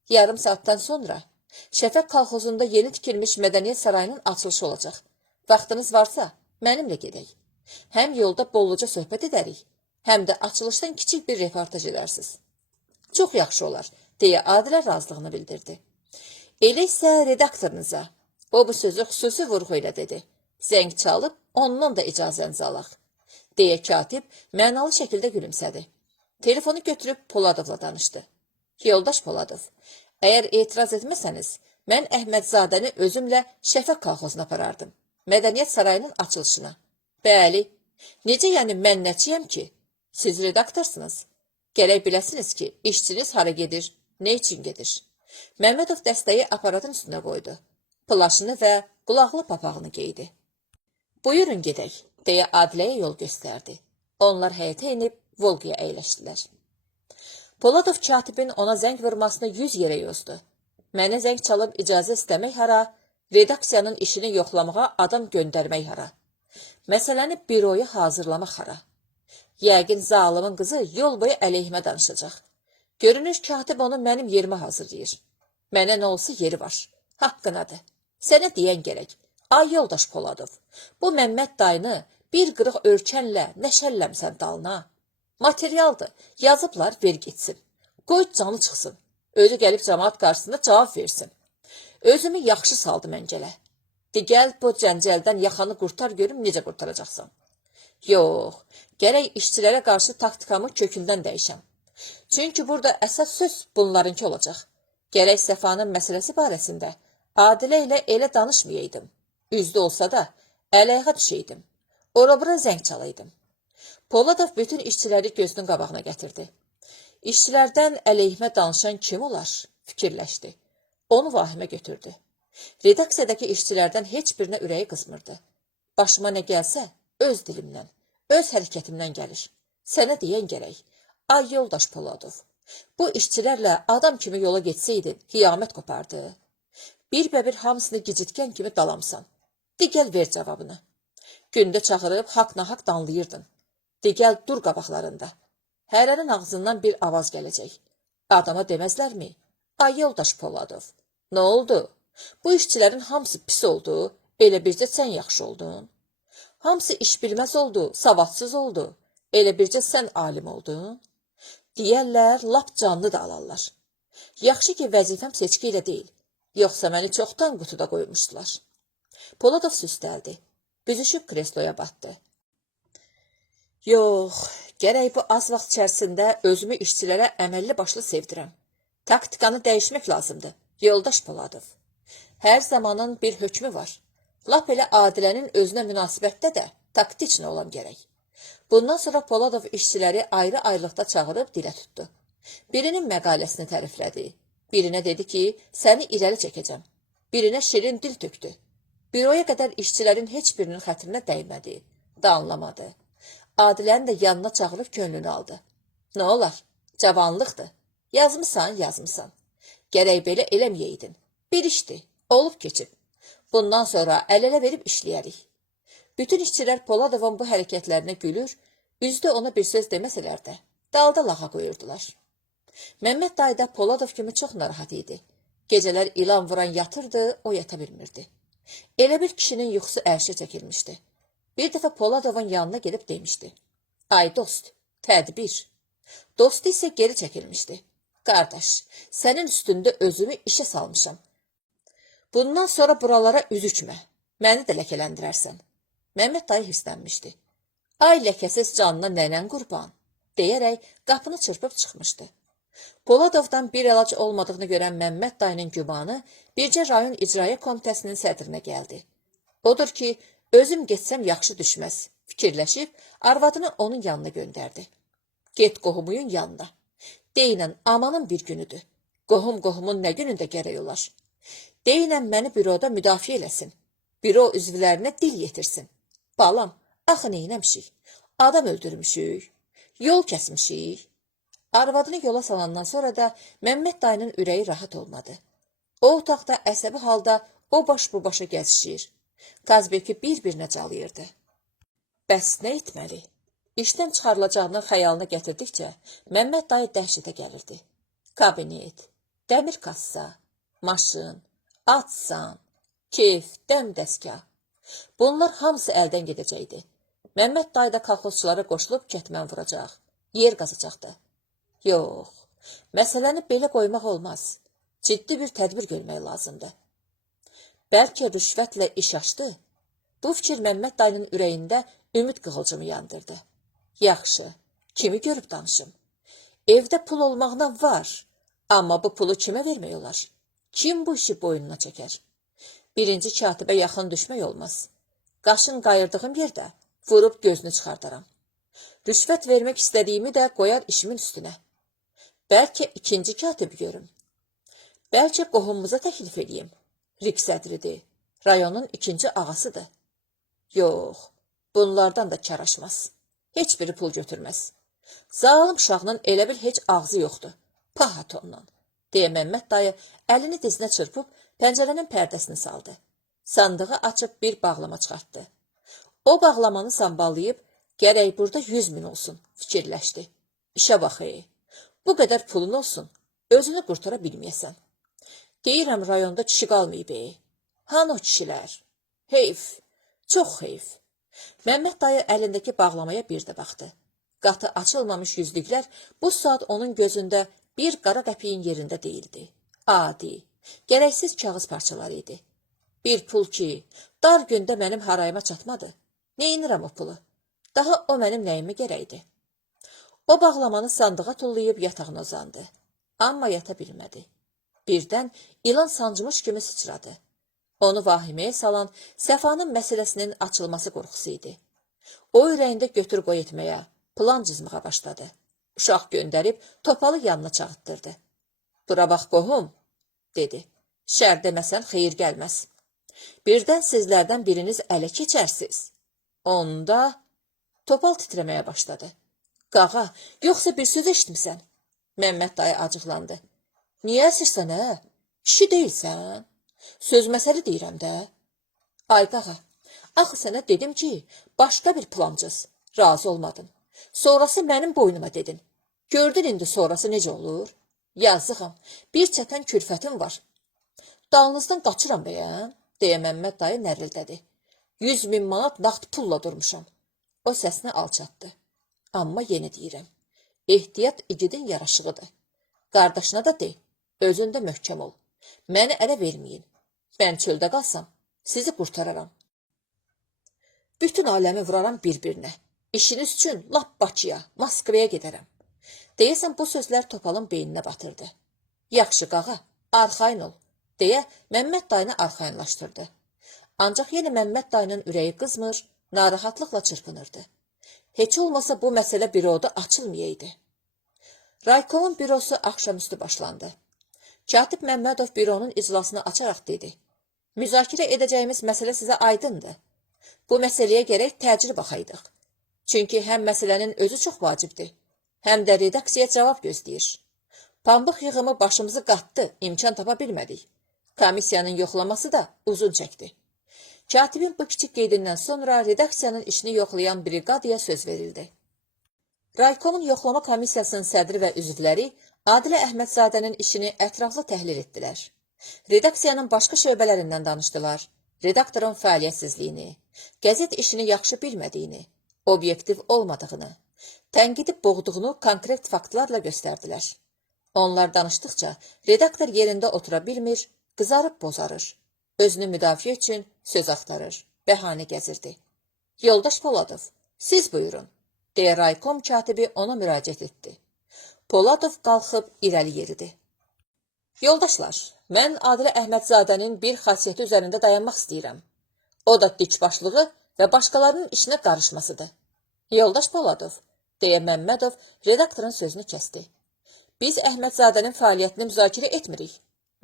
Yarım saatdan sonra Şəfəq kolxozunda yeni tikilmiş Mədəniyyət Sarayının açılışı olacaq. Vaxtınız varsa, mənimlə gedək. Həm yolda bolluca söhbət edərik, həm də açılışdan kiçik bir reportaj edərsiniz. Çox yaxşı olar, deyə Adilə razılığını bildirdi. Elə isə redaktorunuza, o bu sözü xüsusi vurğu ilə dedi. Zəng çalıb, ondan da icazənizi alaq, deyə katib mənalı şəkildə gülümsədi. Telefonu götürüb Poladovla danışdı. Yoldaş Poladov, əgər etiraz etməsəniz, mən Əhmədzadəni özümlə Şəfəq kolxozuna aparardım. Mədəniyyət sarayının açılışına. Bəli, necə yəni mən nəçiyəm ki? Siz redaktorsunuz. Gərək biləsiniz ki, işçiniz hara gedir, nə üçün gedir? Məmmədov dəstəyi aparatın üstünə qoydu. Plaşını və qulaqlı papağını geydi. Buyurun gedək, deyə Adiləyə yol göstərdi. Onlar həyətə inib Volqaya əyləşdilər. Poladov katibin ona zəng vurmasını 100 yerə yozdu. Mənə zəng çalıb icazə istəmək hara, redaksiyanın işini yoxlamağa adam göndərmək hara. Məsələni büroya hazırlamaq hara. Yəqin zalımın qızı yol boyu əleyhimə danışacaq. Görünür katib onu mənim yerimə hazırlayır. Mənə nə olsa yeri var. Haqqınadır. Sənə deyən gərək. Ay yoldaş Poladov, bu Məmməd dayını bir qırıq örkənlə nəşəlləmsən dalına. Materialdır, yazıblar, ver getsin. Qoy canı çıxsın. Özü gəlib cəmaat qarşısında cavab versin. Özümü yaxşı saldı məncələ. De gəl bu cəncəldən yaxanı qurtar görüm necə qurtaracaqsan. Yox, gərək işçilərə qarşı taktikamı kökündən dəyişəm. Çünki burada əsas söz bunlarınki olacaq. Gərək Səfanın məsələsi barəsində Adilə ilə elə danışmayaydım. Üzdə olsa da əleyhə düşəydim. Ora-bura zəng çalaydım. Poladov bütün işçiləri gözünün qabağına gətirdi. İşçilərdən əleyhimə danışan kim olar? Fikirləşdi. Onu vahimə götürdü. Redaksiyadakı işçilərdən heç birinə ürəyi qızmırdı. Başıma nə gəlsə, öz dilimdən, öz hərəkətimdən gəlir. Sənə deyən gərək. Ay yoldaş Poladov, bu işçilərlə adam kimi yola getsəydin, qiyamət qopardı. Bir hamısını gicitkən kimi dalamsan. De gəl ver cavabını. Gündə çağırıb haqq-nahaq danlayırdın. De gəl dur qabaqlarında. Hərənin ağzından bir avaz gələcək. Adama deməzlərmi? Ay yoldaş Poladov, nə oldu? Bu işçilərin hamısı pis oldu, elə bircə sən yaxşı oldun. Hamısı iş bilməz oldu, savadsız oldu, elə bircə sən alim oldun. Deyərlər, lap canlı da alarlar. Yaxşı ki, vəzifəm seçki ilə deyil, yoxsa məni çoxdan qutuda qoymuşdular. Poladov süstəldi, büzüşüb kresloya batdı. Yox, gərək bu az vaxt içərisində özümü işçilərə əməlli başlı sevdirəm. Taktikanı dəyişmək lazımdır, yoldaş Poladov. Hər zamanın bir hökmü var. Lap elə Adilənin özünə münasibətdə də taktikçi olam gərək. Bundan sonra Poladov işçiləri ayrı-ayrılıqda çağırıb dilə tutdu. Birinin məqaləsini təriflədi. Birinə dedi ki, səni irəli çəkəcəm. Birinə şirin dil tökdü. Büroya qədər işçilərin heç birinin xətrinə dəymədi, danlamadı. Adiləni də yanına çağırıb könlünü aldı. Nə olar? Cavanlıqdır. Yazmısan, yazmısan. Gərək belə eləməyeydin. Bir işdir, olub keçib. Bundan sonra əl-ələ verib işləyərik. Bütün işçilər Poladovun bu hərəkətlərinə gülür, üzdə ona bir söz deməsələr də, dalda lağa qoyurdular. Məmməd dayı da Poladov kimi çox narahat idi. Gecələr ilan vuran yatırdı, o yata bilmirdi. Elə bir kişinin yuxusu ərşə çəkilmişdi. Bir dəfə Poladovun yanına gedib demişdi. Ay dost, tədbir. Dostu isə geri çəkilmişdi. Qardaş, sənin üstündə özümü işə salmışam. Bundan sonra buralara üzükmə, məni də ləkələndirərsən. Məmməd dayı hirslənmişdi. Ay ləkəsiz canına nənən qurban, deyərək qapını çırpıb çıxmışdı. Poladovdan bir əlac olmadığını görən Məmməd dayının gümanı bircə rayon icraya komitəsinin sədrinə gəldi. Odur ki, özüm getsəm yaxşı düşməz, fikirləşib arvadını onun yanına göndərdi. Get qohumuyun yanına. Deyinən amanın bir günüdür. Qohumun nə günündə gərək olar. Deyinən məni büroda müdafiə eləsin. Büro üzvlərinə dil yetirsin. Balam, axı neynəmişik? Adam öldürmüşük. Yol kəsmişik. Arvadını yola salandan sonra da Məmməd dayının ürəyi rahat olmadı. O otaqda əsəbi halda o baş bu başa gəzişir. Qazbeki bir-birinə calayırdı. Bəs nə etməli? İşdən çıxarılacağını xəyalına gətirdikcə Məmməd dayı dəhşətə gəlirdi. Kabinet, dəmir kassa, maşın, atsan, keyf, dəmdəskah. Bunlar hamısı əldən gedəcəkdi. Məmməd dayı da kolxozçulara qoşulub kətmən vuracaq, yer qazacaqdı. Yox, məsələni belə qoymaq olmaz. Ciddi bir tədbir görmək lazımdır. Bəlkə rüşvətlə iş açdı. Bu fikir Məmməd dayının ürəyində ümid qığılcımı yandırdı. Yaxşı, kimi görüb danışım? Evdə pul olmağına var. Amma bu pulu kimə vermək olar? Kim bu işi boynuna çəkər? Birinci katibə yaxın düşmək olmaz. Qaşın qayırdığım yerdə vurub gözünü çıxardaram. Rüşvət vermək istədiyimi də qoyar işimin üstünə. Bəlkə ikinci katibi görüm. Bəlkə qohumumuza təklif edeyim. Rik sədridir. Rayonun ikinci ağasıdır. Yox, bunlardan da kar aşmaz. Heç biri pul götürməz. Zalım uşağının elə bil heç ağzı yoxdur. Pahat ondan, deyə Məmməd dayı əlini dizinə çırpıb pəncərənin pərdəsini saldı. Sandığı açıb bir bağlama çıxartdı. O bağlamanı samballayıb, gərək burada 100.000 olsun, fikirləşdi. İşə bax, bu qədər pulun olsun, özünü qurtara bilməyəsən. Deyirəm, rayonda kişi qalmayıb, Hanı o kişilər? Heyf, çox heyf. Məmməd dayı əlindəki bağlamaya bir də baxdı. Qatı açılmamış yüzlüklər bu saat onun gözündə bir qara qəpiyin yerində deyildi. Adi, gərəksiz kağız parçaları idi. Bir pul ki, dar gündə mənim harayıma çatmadı. Neyinirəm o pulu? Daha o mənim nəyimə gərəkdi? O bağlamanı sandığa tullayıb yatağına uzandı. Amma yata bilmədi. Birdən ilan sancmış kimi sıçradı. Onu vahiməyə salan Səfanın məsələsinin açılması qorxusu idi. O ürəyində götür-qoy etməyə, plan cızmağa başladı. Uşaq göndərib Topalı yanına çağıtdırdı. Bura bax qohum, dedi. Şər deməsən xeyir gəlməz. Birdən sizlərdən biriniz ələ keçərsiz. Onda Topal titrəməyə başladı. Qağa, yoxsa bir söz eşitmisən? Məmməd dayı acıqlandı. Niyə əsirsən, Kişi deyilsən? Söz məsəli deyirəm də. Ay qağa, axı sənə dedim ki, başqa bir plancız. Razı olmadın. Sonrası mənim boynuma dedin. Gördün indi sonrası necə olur? Yazığam, bir çətən külfətim var. Dalınızdan qaçıram bəyəm, deyə Məmməd dayı nərildədi. 100.000 manat nağd pulla durmuşam. O səsini alçatdı. Amma yeni deyirəm. Ehtiyat igidin yaraşığıdır. Qardaşına da de, özündə möhkəm ol. Məni ələ verməyin. Mən çöldə qalsam, sizi qurtararam. Bütün aləmi vuraram bir-birinə. İşiniz üçün lap Bakıya, Moskvaya gedərəm. Deyəsən bu sözlər Topalın beyninə batırdı. Yaxşı qağa, arxayın ol, deyə Məmməd dayını arxayınlaşdırdı. Ancaq yenə Məmməd dayının ürəyi qızmır, narahatlıqla çırpınırdı. Heç olmasa bu məsələ büroda açılmayaydı. Raykomun bürosu axşamüstü başlandı. Katib Məmmədov büronun iclasını açaraq dedi. Müzakirə edəcəyimiz məsələ sizə aydındır. Bu məsələyə gərək təcil baxaydıq. Çünki həm məsələnin özü çox vacibdir, həm də redaksiya cavab gözləyir. Pambıq yığımı başımızı qatdı, imkan tapa bilmədik. Komissiyanın yoxlaması da uzun çəkdi. Katibin bu kiçik qeydindən sonra redaksiyanın işini yoxlayan briqadaya söz verildi. Raykomun yoxlama komissiyasının sədri və üzvləri Adilə Əhmədzadənin işini ətraflı təhlil etdilər. Redaksiyanın başqa şöbələrindən danışdılar. Redaktorun fəaliyyətsizliyini, qəzet işini yaxşı bilmədiyini, obyektiv olmadığını, tənqidi boğduğunu konkret faktlarla göstərdilər. Onlar danışdıqca redaktor yerində otura bilmir, qızarıb bozarır. Özünü müdafiə üçün söz axtarır, bəhanə gəzirdi. Yoldaş Poladov, siz buyurun, deyə Raykom katibi ona müraciət etdi. Poladov qalxıb irəli yeridi. Yoldaşlar, mən Adilə Əhmədzadənin bir xasiyyəti üzərində dayanmaq istəyirəm. O da dikbaşlığı və başqalarının işinə qarışmasıdır. Yoldaş Poladov, deyə Məmmədov redaktorun sözünü kəsdi. Biz Əhmədzadənin fəaliyyətini müzakirə etmirik,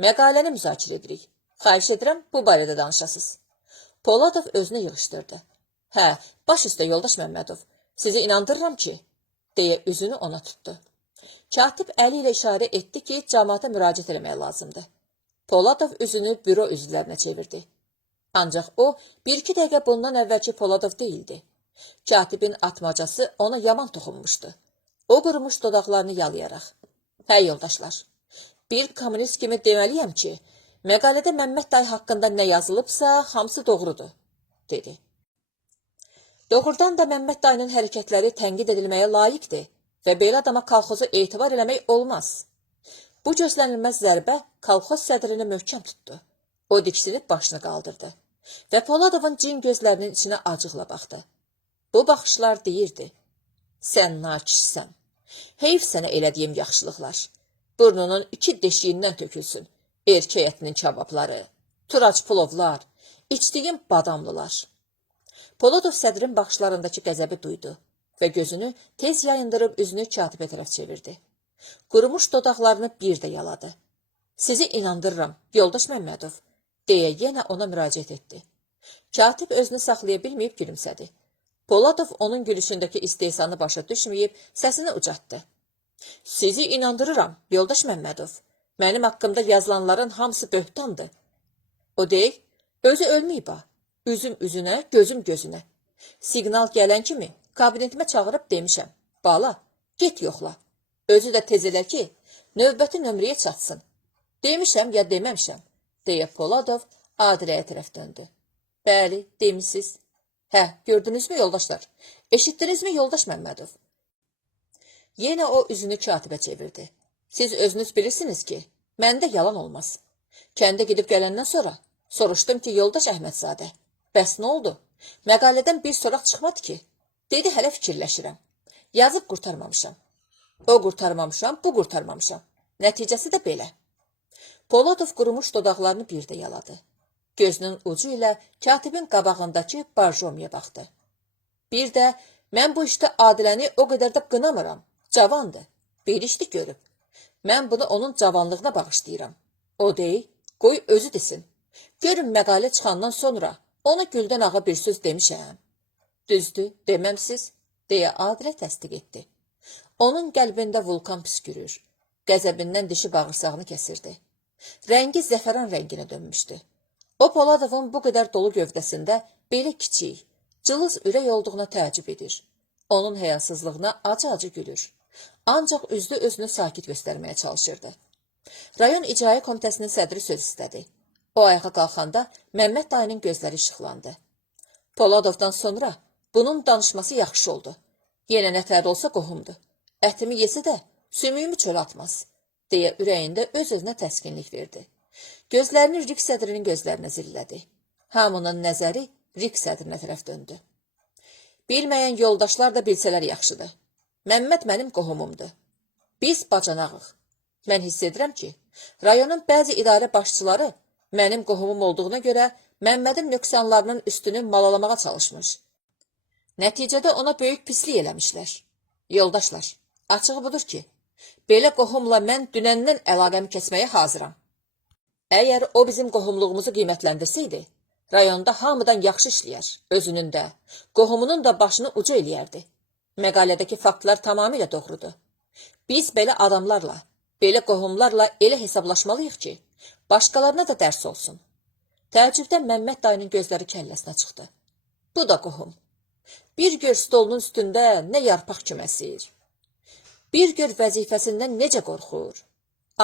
məqaləni müzakirə edirik. Xahiş edirəm, bu barədə danışasınız. Poladov özünü yığışdırdı. Hə, baş üstə yoldaş Məmmədov, sizi inandırıram ki, deyə üzünü ona tutdu. Katib əli ilə işarə etdi ki, cəmaata müraciət etmək lazımdır. Poladov üzünü büro üzvlərinə çevirdi. Ancaq o, bir-iki dəqiqə bundan əvvəlki Poladov deyildi. Katibin atmacası ona yaman toxunmuşdu. O qurumuş dodaqlarını yalayaraq. Hə yoldaşlar, bir kommunist kimi deməliyəm ki, məqalədə Məmməd dayı haqqında nə yazılıbsa, hamısı doğrudur, dedi. Doğrudan da Məmməd dayının hərəkətləri tənqid edilməyə layiqdir və belə adama kolxoza etibar eləmək olmaz. Bu gözlənilməz zərbə kolxoz sədrini möhkəm tutdu. O diksinib başını qaldırdı və Poladovun cin gözlərinin içinə acıqla baxdı. Bu baxışlar deyirdi. Sən nakişsən. Heyf sənə elədiyim yaxşılıqlar. Burnunun 2 deşiyindən tökülsün. Erkək ətinin kababları, turac plovlar, içdiyim badamlılar. Poladov sədrin baxışlarındakı qəzəbi duydu və gözünü tez yayındırıb üzünü katibə tərəf çevirdi. Qurumuş dodaqlarını bir də yaladı. Sizi inandırıram, yoldaş Məmmədov, deyə yenə ona müraciət etdi. Katib özünü saxlaya bilməyib gülümsədi. Poladov onun gülüşündəki istehsanı başa düşməyib səsini ucatdı. Sizi inandırıram, yoldaş Məmmədov. Mənim haqqımda yazılanların hamısı böhtandır. O deyil, özü ölməyib ha. Üzüm üzünə, gözüm gözünə. Siqnal gələn kimi kabinetimə çağırıb demişəm. Bala, get yoxla. Özü də tez elə ki, növbəti nömrəyə çatsın. Demişəm ya deməmişəm, deyə Poladov Adiləyə tərəf döndü. Bəli, demişsiz. Hə, gördünüzmü yoldaşlar? Eşitdinizmi yoldaş Məmmədov? Yenə o üzünü katibə çevirdi. Siz özünüz bilirsiniz ki, məndə yalan olmaz. Kəndə gedib gələndən sonra soruşdum ki, yoldaş Əhmədzadə, bəs nə oldu? Məqalədən bir soraq çıxmadı ki. Dedi, hələ fikirləşirəm. Yazıb qurtarmamışam. O qurtarmamışam, bu qurtarmamışam. Nəticəsi də belə. Poladov qurumuş dodaqlarını bir də yaladı. Gözünün ucu ilə katibin qabağındakı barjomiyə baxdı. Bir də, mən bu işdə Adiləni o qədər də qınamıram. Cavandır, bir işli görüb. Mən bunu onun cavanlığına bağışlayıram. O deyil, qoy özü desin. Görün məqalə çıxandan sonra ona güldən ağa bir söz demişəm. Düzdür, deməmsiz, deyə Adilə təsdiq etdi. Onun qəlbində vulkan püskürür. Qəzəbindən dişi bağırsağını kəsirdi. Rəngi zəfəran rənginə dönmüşdü. O Poladovun bu qədər dolu gövdəsində belə kiçik, cılız ürək olduğuna təəccüb edir. Onun həyasızlığına acı-acı gülür. Ancaq üzlü özünü sakit göstərməyə çalışırdı. Rayon İcra Komitəsinin sədri söz istədi. O ayağa qalxanda Məmməd dayının gözləri işıqlandı. Poladovdan sonra bunun danışması yaxşı oldu. Yenə nətər olsa qohumdur. Ətimi yesə də sümüyümü çölə atmaz, deyə ürəyində öz-özünə təskinlik verdi. Gözlərini Rik sədrinin gözlərinə zillədi. Hamının nəzəri Rik sədrinə tərəf döndü. Bilməyən yoldaşlar da bilsələr yaxşıdır. Məmməd mənim qohumumdur. Biz bacanağıq. Mən hiss edirəm ki, rayonun bəzi idarə başçıları mənim qohumum olduğuna görə Məmmədin nöqsanlarının üstünü malalamağa çalışmış. Nəticədə ona böyük pislik eləmişlər. Yoldaşlar, açığı budur ki, belə qohumla mən dünəndən əlaqəmi kəsməyə hazıram. Əgər o bizim qohumluğumuzu qiymətləndirsəydi, rayonda hamıdan yaxşı işləyər, özünün də, qohumunun da başını uca eləyərdi. Məqalədəki faktlar tamamilə doğrudur. Biz belə adamlarla, belə qohumlarla elə hesablaşmalıyıq ki, başqalarına da dərs olsun. Təəccübdən Məmməd dayının gözləri kəlləsinə çıxdı. Bu da qohum. Bir gör stolunun üstündə nə yarpaq küməsir. Bir gör vəzifəsindən necə qorxur.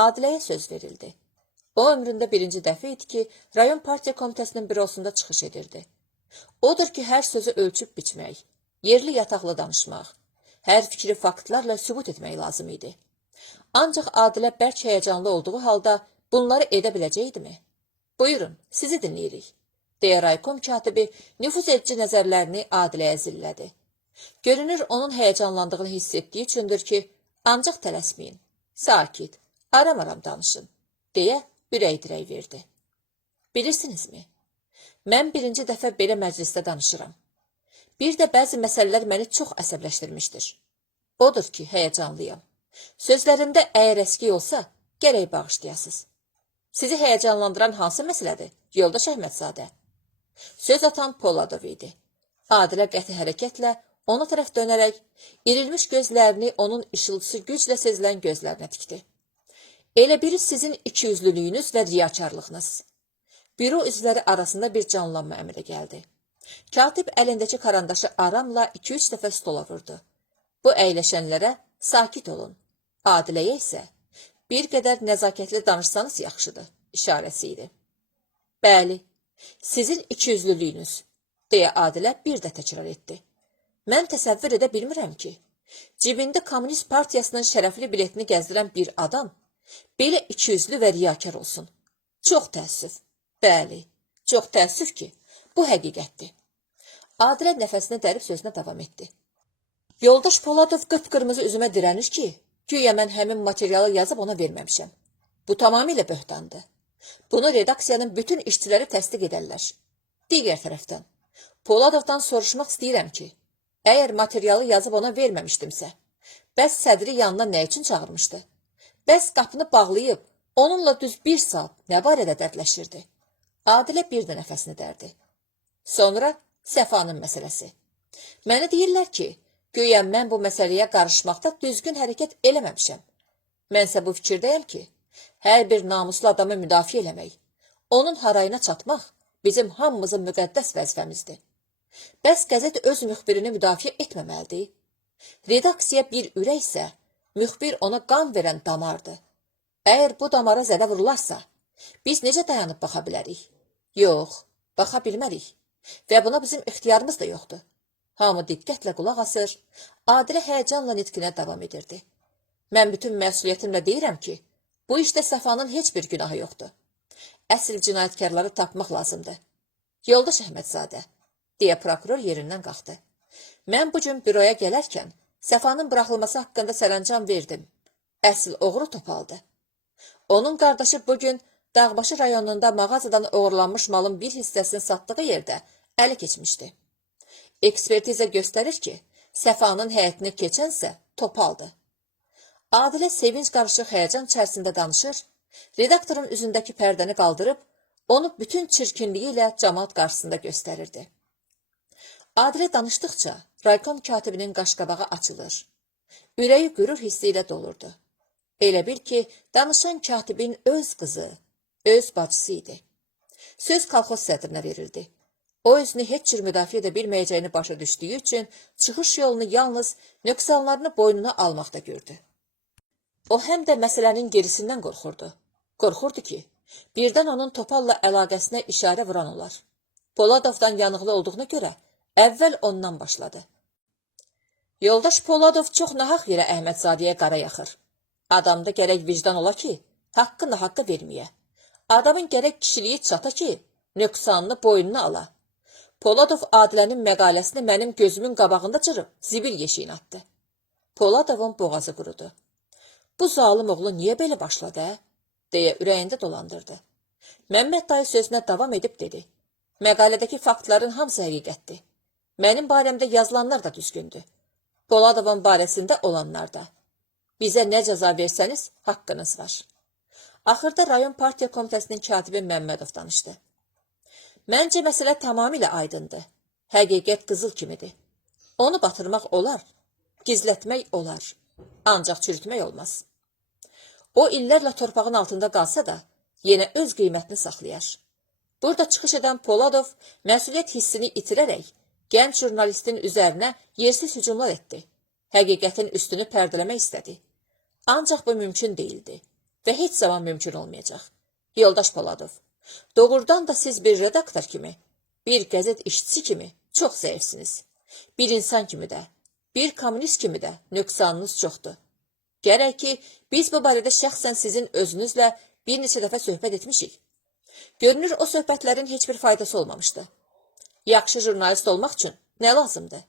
Adiləyə söz verildi. O ömründə birinci dəfə idi ki, rayon partiya komitəsinin bürosunda çıxış edirdi. Odur ki, hər sözü ölçüb biçmək, yerli yataqlı danışmaq, hər fikri faktlarla sübut etmək lazım idi. Ancaq Adilə bərk həyəcanlı olduğu halda bunları edə biləcəkdimi? Buyurun, sizi dinləyirik, deyə raykom katibi nüfuz edici nəzərlərini Adiləyə zillədi. Görünür, onun həyəcanlandığını hiss etdiyi üçündür ki, ancaq tələsməyin, sakit, aram-aram danışın, deyə ürək-dirək verdi. Bilirsinizmi? Mən birinci dəfə belə məclisdə danışıram. Bir də bəzi məsələlər məni çox əsəbləşdirmişdir. Odur ki, həyəcanlıyam. Sözlərimdə əgər əskik olsa, gərək bağışlayasınız. Sizi həyəcanlandıran hansı məsələdir, yoldaş Əhmədzadə? Söz atan Poladov idi. Adilə qəti hərəkətlə ona tərəf dönərək, irilmiş gözlərini onun işıltısı güclə sezilən gözlərinə tikdi. Elə biri sizin ikiyüzlülüyünüz və riyakarlığınız. Büro üzvləri arasında bir canlanma əmri gəldi. Katib əlindəki karandaşı aramla 2-3 dəfə stola vurdu. Bu əyləşənlərə sakit olun. Adiləyə isə bir qədər nəzakətli danışsanız yaxşıdır, işarəsi idi. Bəli, sizin ikiyüzlülüyünüz, deyə Adilə bir də təkrar etdi. Mən təsəvvür edə bilmirəm ki, cibində Kommunist Partiyasının şərəfli biletini gəzdirən bir adam belə ikiyüzlü və riyakar olsun. Çox təəssüf. Bəli, çox təəssüf ki, bu həqiqətdir. Adilə nəfəsini dərib sözünə davam etdi. Yoldaş Poladov qıpqırmızı üzümə dirənir ki, güya mən həmin materialı yazıb ona verməmişəm. Bu tamamilə böhtandır. Bunu redaksiyanın bütün işçiləri təsdiq edərlər. Digər tərəfdən, Poladovdan soruşmaq istəyirəm ki, əgər materialı yazıb ona verməmişdimsə, bəs sədri yanına nə üçün çağırmışdı? Bəs qapını bağlayıb, onunla düz 1 saat nə barədə dərdləşirdi? Adilə bir də nəfəsini dərdi. Sonra Səfanın məsələsi. Mənə deyirlər ki, güya mən bu məsələyə qarışmaqda düzgün hərəkət eləməmişəm. Mənsə bu fikirdəyəm ki, hər bir namuslu adamı müdafiə eləmək, onun harayına çatmaq bizim hamımızın müqəddəs vəzifəmizdir. Bəs qəzet öz müxbirini müdafiə etməməlidir. Redaksiya bir ürəksə, müxbir ona qan verən damardır. Əgər bu damara zədə vurularsa, biz necə dayanıb baxa bilərik? Yox, baxa bilmərik və buna bizim ixtiyarımız da yoxdur. Hamı diqqətlə qulaq asır, Adilə həyəcanla nitqinə davam edirdi. Mən bütün məsuliyyətimlə deyirəm ki, bu işdə Səfanın heç bir günahı yoxdur. Əsl cinayətkarları tapmaq lazımdır. Yoldaş Əhmədzadə, deyə prokuror yerindən qalxdı. Mən bu gün büroya gələrkən Səfanın buraxılması haqqında sərəncam verdim. Əsl oğru Topaldı. Onun qardaşı bugün Dağbaşı rayonunda mağazadan oğurlanmış malın bir hissəsini satdığı yerdə ələ keçmişdi. Ekspertiza göstərir ki, Səfanın həyətini keçənsə Topaldı. Adilə sevinç qarışıq həyəcan içərisində danışır, redaktorun üzündəki pərdəni qaldırıb, onu bütün çirkinliyi ilə cəmaat qarşısında göstərirdi. Adilə danışdıqca raykom katibinin qaşqabağı açılır. Ürəyi qürur hissi ilə dolurdu. Elə bil ki, danışan katibin öz qızı, öz bacısı idi. Söz kolxoz sədrinə verildi. O özünü heç cür müdafiə edə bilməyəcəyini başa düşdüyü üçün çıxış yolunu yalnız nöqsanlarını boynuna almaqda gördü. O həm də məsələnin gerisindən qorxurdu. Qorxurdu ki, birdən onun Topalla əlaqəsinə işarə vuran olar. Poladovdan yanıqlı olduğuna görə əvvəl ondan başladı. Yoldaş Poladov çox nahaq yerə Əhmədzadəyə qara yaxır. Adamda gərək vicdan ola ki, haqqını haqqa verməyə. Adamın gərək kişiliyi çata ki, nöqsanını boynuna ala. Poladov Adilənin məqaləsini mənim gözümün qabağında cırıb zibil yeşiyini atdı. Poladovun boğazı qurudu. Bu zalım oğlu niyə belə başladı, deyə ürəyində dolandırdı. Məmməd dayı sözünə davam edib dedi. Məqalədəki faktların hamısı həqiqətdir. Mənim barəmdə yazılanlar da düzgündür. Poladovun barəsində olanlar da. Bizə nə cəza versəniz, haqqınız var. Axırda rayon partiya komitəsinin katibi Məmmədov danışdı. Məncə məsələ tamamilə aydındır. Həqiqət qızıl kimidir. Onu batırmaq olar, gizlətmək olar, ancaq çürütmək olmaz. O illərlə torpağın altında qalsa da, yenə öz qiymətini saxlayar. Burada çıxış edən Poladov məsuliyyət hissini itirərək, gənc jurnalistin üzərinə yersiz hücumlar etdi. Həqiqətin üstünü pərdələmək istədi. Ancaq bu mümkün deyildi və heç zaman mümkün olmayacaq. Yoldaş Poladov, doğrudan da siz bir redaktor kimi, bir qəzet işçisi kimi çox zəifsiniz. Bir insan kimi də, bir kommunist kimi də nöqsanınız çoxdur. Gərək ki, biz bu barədə şəxsən sizin özünüzlə bir neçə dəfə söhbət etmişik. Görünür, o söhbətlərin heç bir faydası olmamışdı. Yaxşı jurnalist olmaq üçün nə lazımdır?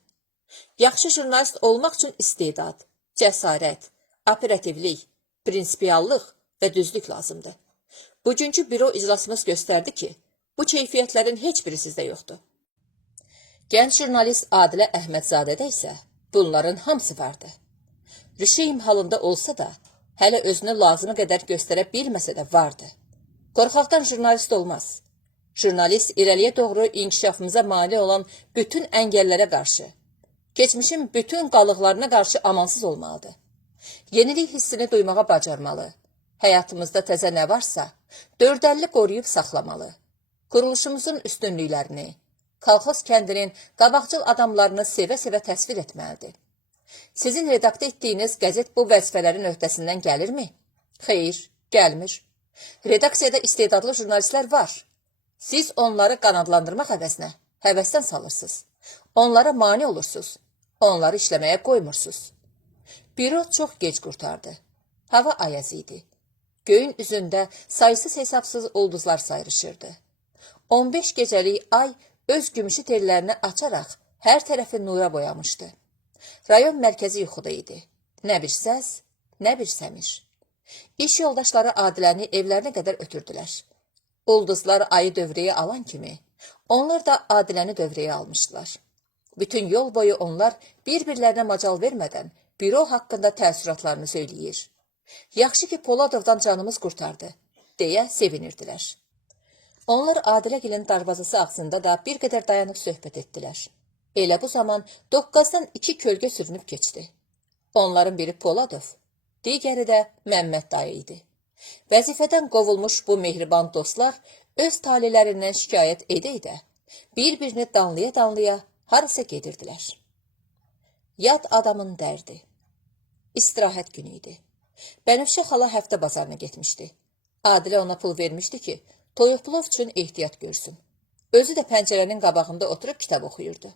Yaxşı jurnalist olmaq üçün istedad, cəsarət, operativlik, prinsipiallıq və düzlük lazımdır. Bugünkü büro iclasımız göstərdi ki, bu keyfiyyətlərin heç biri sizdə yoxdur. Gənc jurnalist Adilə Əhmədzadədə isə bunların hamısı vardı. Rüşeym halında olsa da, hələ özünü lazımı qədər göstərə bilməsə də vardı. Qorxaqdan jurnalist olmaz. Jurnalist irəliyə doğru inkişafımıza mane olan bütün əngəllərə qarşı, keçmişin bütün qalıqlarına qarşı amansız olmalıdır. Yenilik hissini duymağa bacarmalı. Həyatımızda təzə nə varsa, dördəlli qoruyub saxlamalı. Quruluşumuzun üstünlüklərini, kolxoz kəndinin qabaqcıl adamlarını sevə-sevə təsvir etməlidir. Sizin redaktə etdiyiniz qəzet bu vəzifələrin öhdəsindən gəlirmi? Xeyr, gəlmir. Redaksiyada istedadlı jurnalistlər var. Siz onları qanadlandırmaq həvəsdən salırsınız. Onlara mane olursunuz. Onları işləməyə qoymursunuz. Büro çox gec qurtardı. Hava ayaz idi. Göyün üzündə sayısız hesabsız ulduzlar sayrışırdı. 15 gecəlik ay öz gümüşü tellərini açaraq hər tərəfi nura boyamışdı. Rayon mərkəzi yuxuda idi. Nə bir səs, nə bir səmir. İş yoldaşları Adiləni evlərinə qədər ötürdülər. Ulduzlar ayı dövrəyə alan kimi, onlar da Adiləni dövrəyə almışdılar. Bütün yol boyu onlar bir-birlərinə macal vermədən büro haqqında təəssüratlarını söyləyir. Yaxşı ki, Poladovdan canımız qurtardı, deyə sevinirdilər. Onlar Adiləgilin darvazası ağzında da bir qədər dayanıb söhbət etdilər. Elə bu zaman doqqazdan 2 kölgə sürünüb keçdi. Onların biri Poladov, digəri də Məmməd dayı idi. Vəzifədən qovulmuş bu mehriban dostlar öz talilərindən şikayət edə-edə, bir-birini danlaya-danlaya harasa gedirdilər. Yad adamın dərdi. İstirahət günü idi. Bənövşə xala həftə bazarına getmişdi. Adilə ona pul vermişdi ki, toyuqlov üçün ehtiyat görsün. Özü də pəncərənin qabağında oturub kitab oxuyurdu.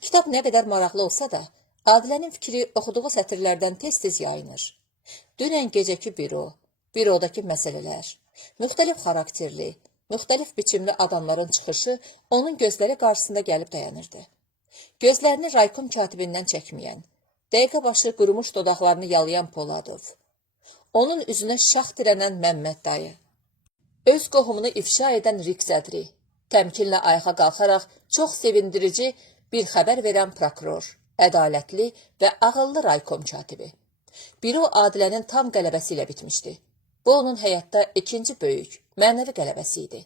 Kitab nə qədər maraqlı olsa da, Adilənin fikri oxuduğu sətirlərdən tez-tez yayınır. Dünən gecəki bürodakı məsələlər, müxtəlif xarakterli, müxtəlif biçimli adamların çıxışı onun gözləri qarşısında gəlib dayanırdı. Gözlərini raykom katibindən çəkməyən, dəqiqə başı qurumuş dodaqlarını yalayan Poladov, onun üzünə şax dirənən Məmməd dayı, öz qohumunu ifşa edən Rik sədri, təmkinlə ayağa qalxaraq çox sevindirici bir xəbər verən prokuror, ədalətli və ağıllı raykom katibi. Büro Adilənin tam qələbəsi ilə bitmişdi. Bu onun həyatda ikinci böyük, mənəvi qələbəsi idi.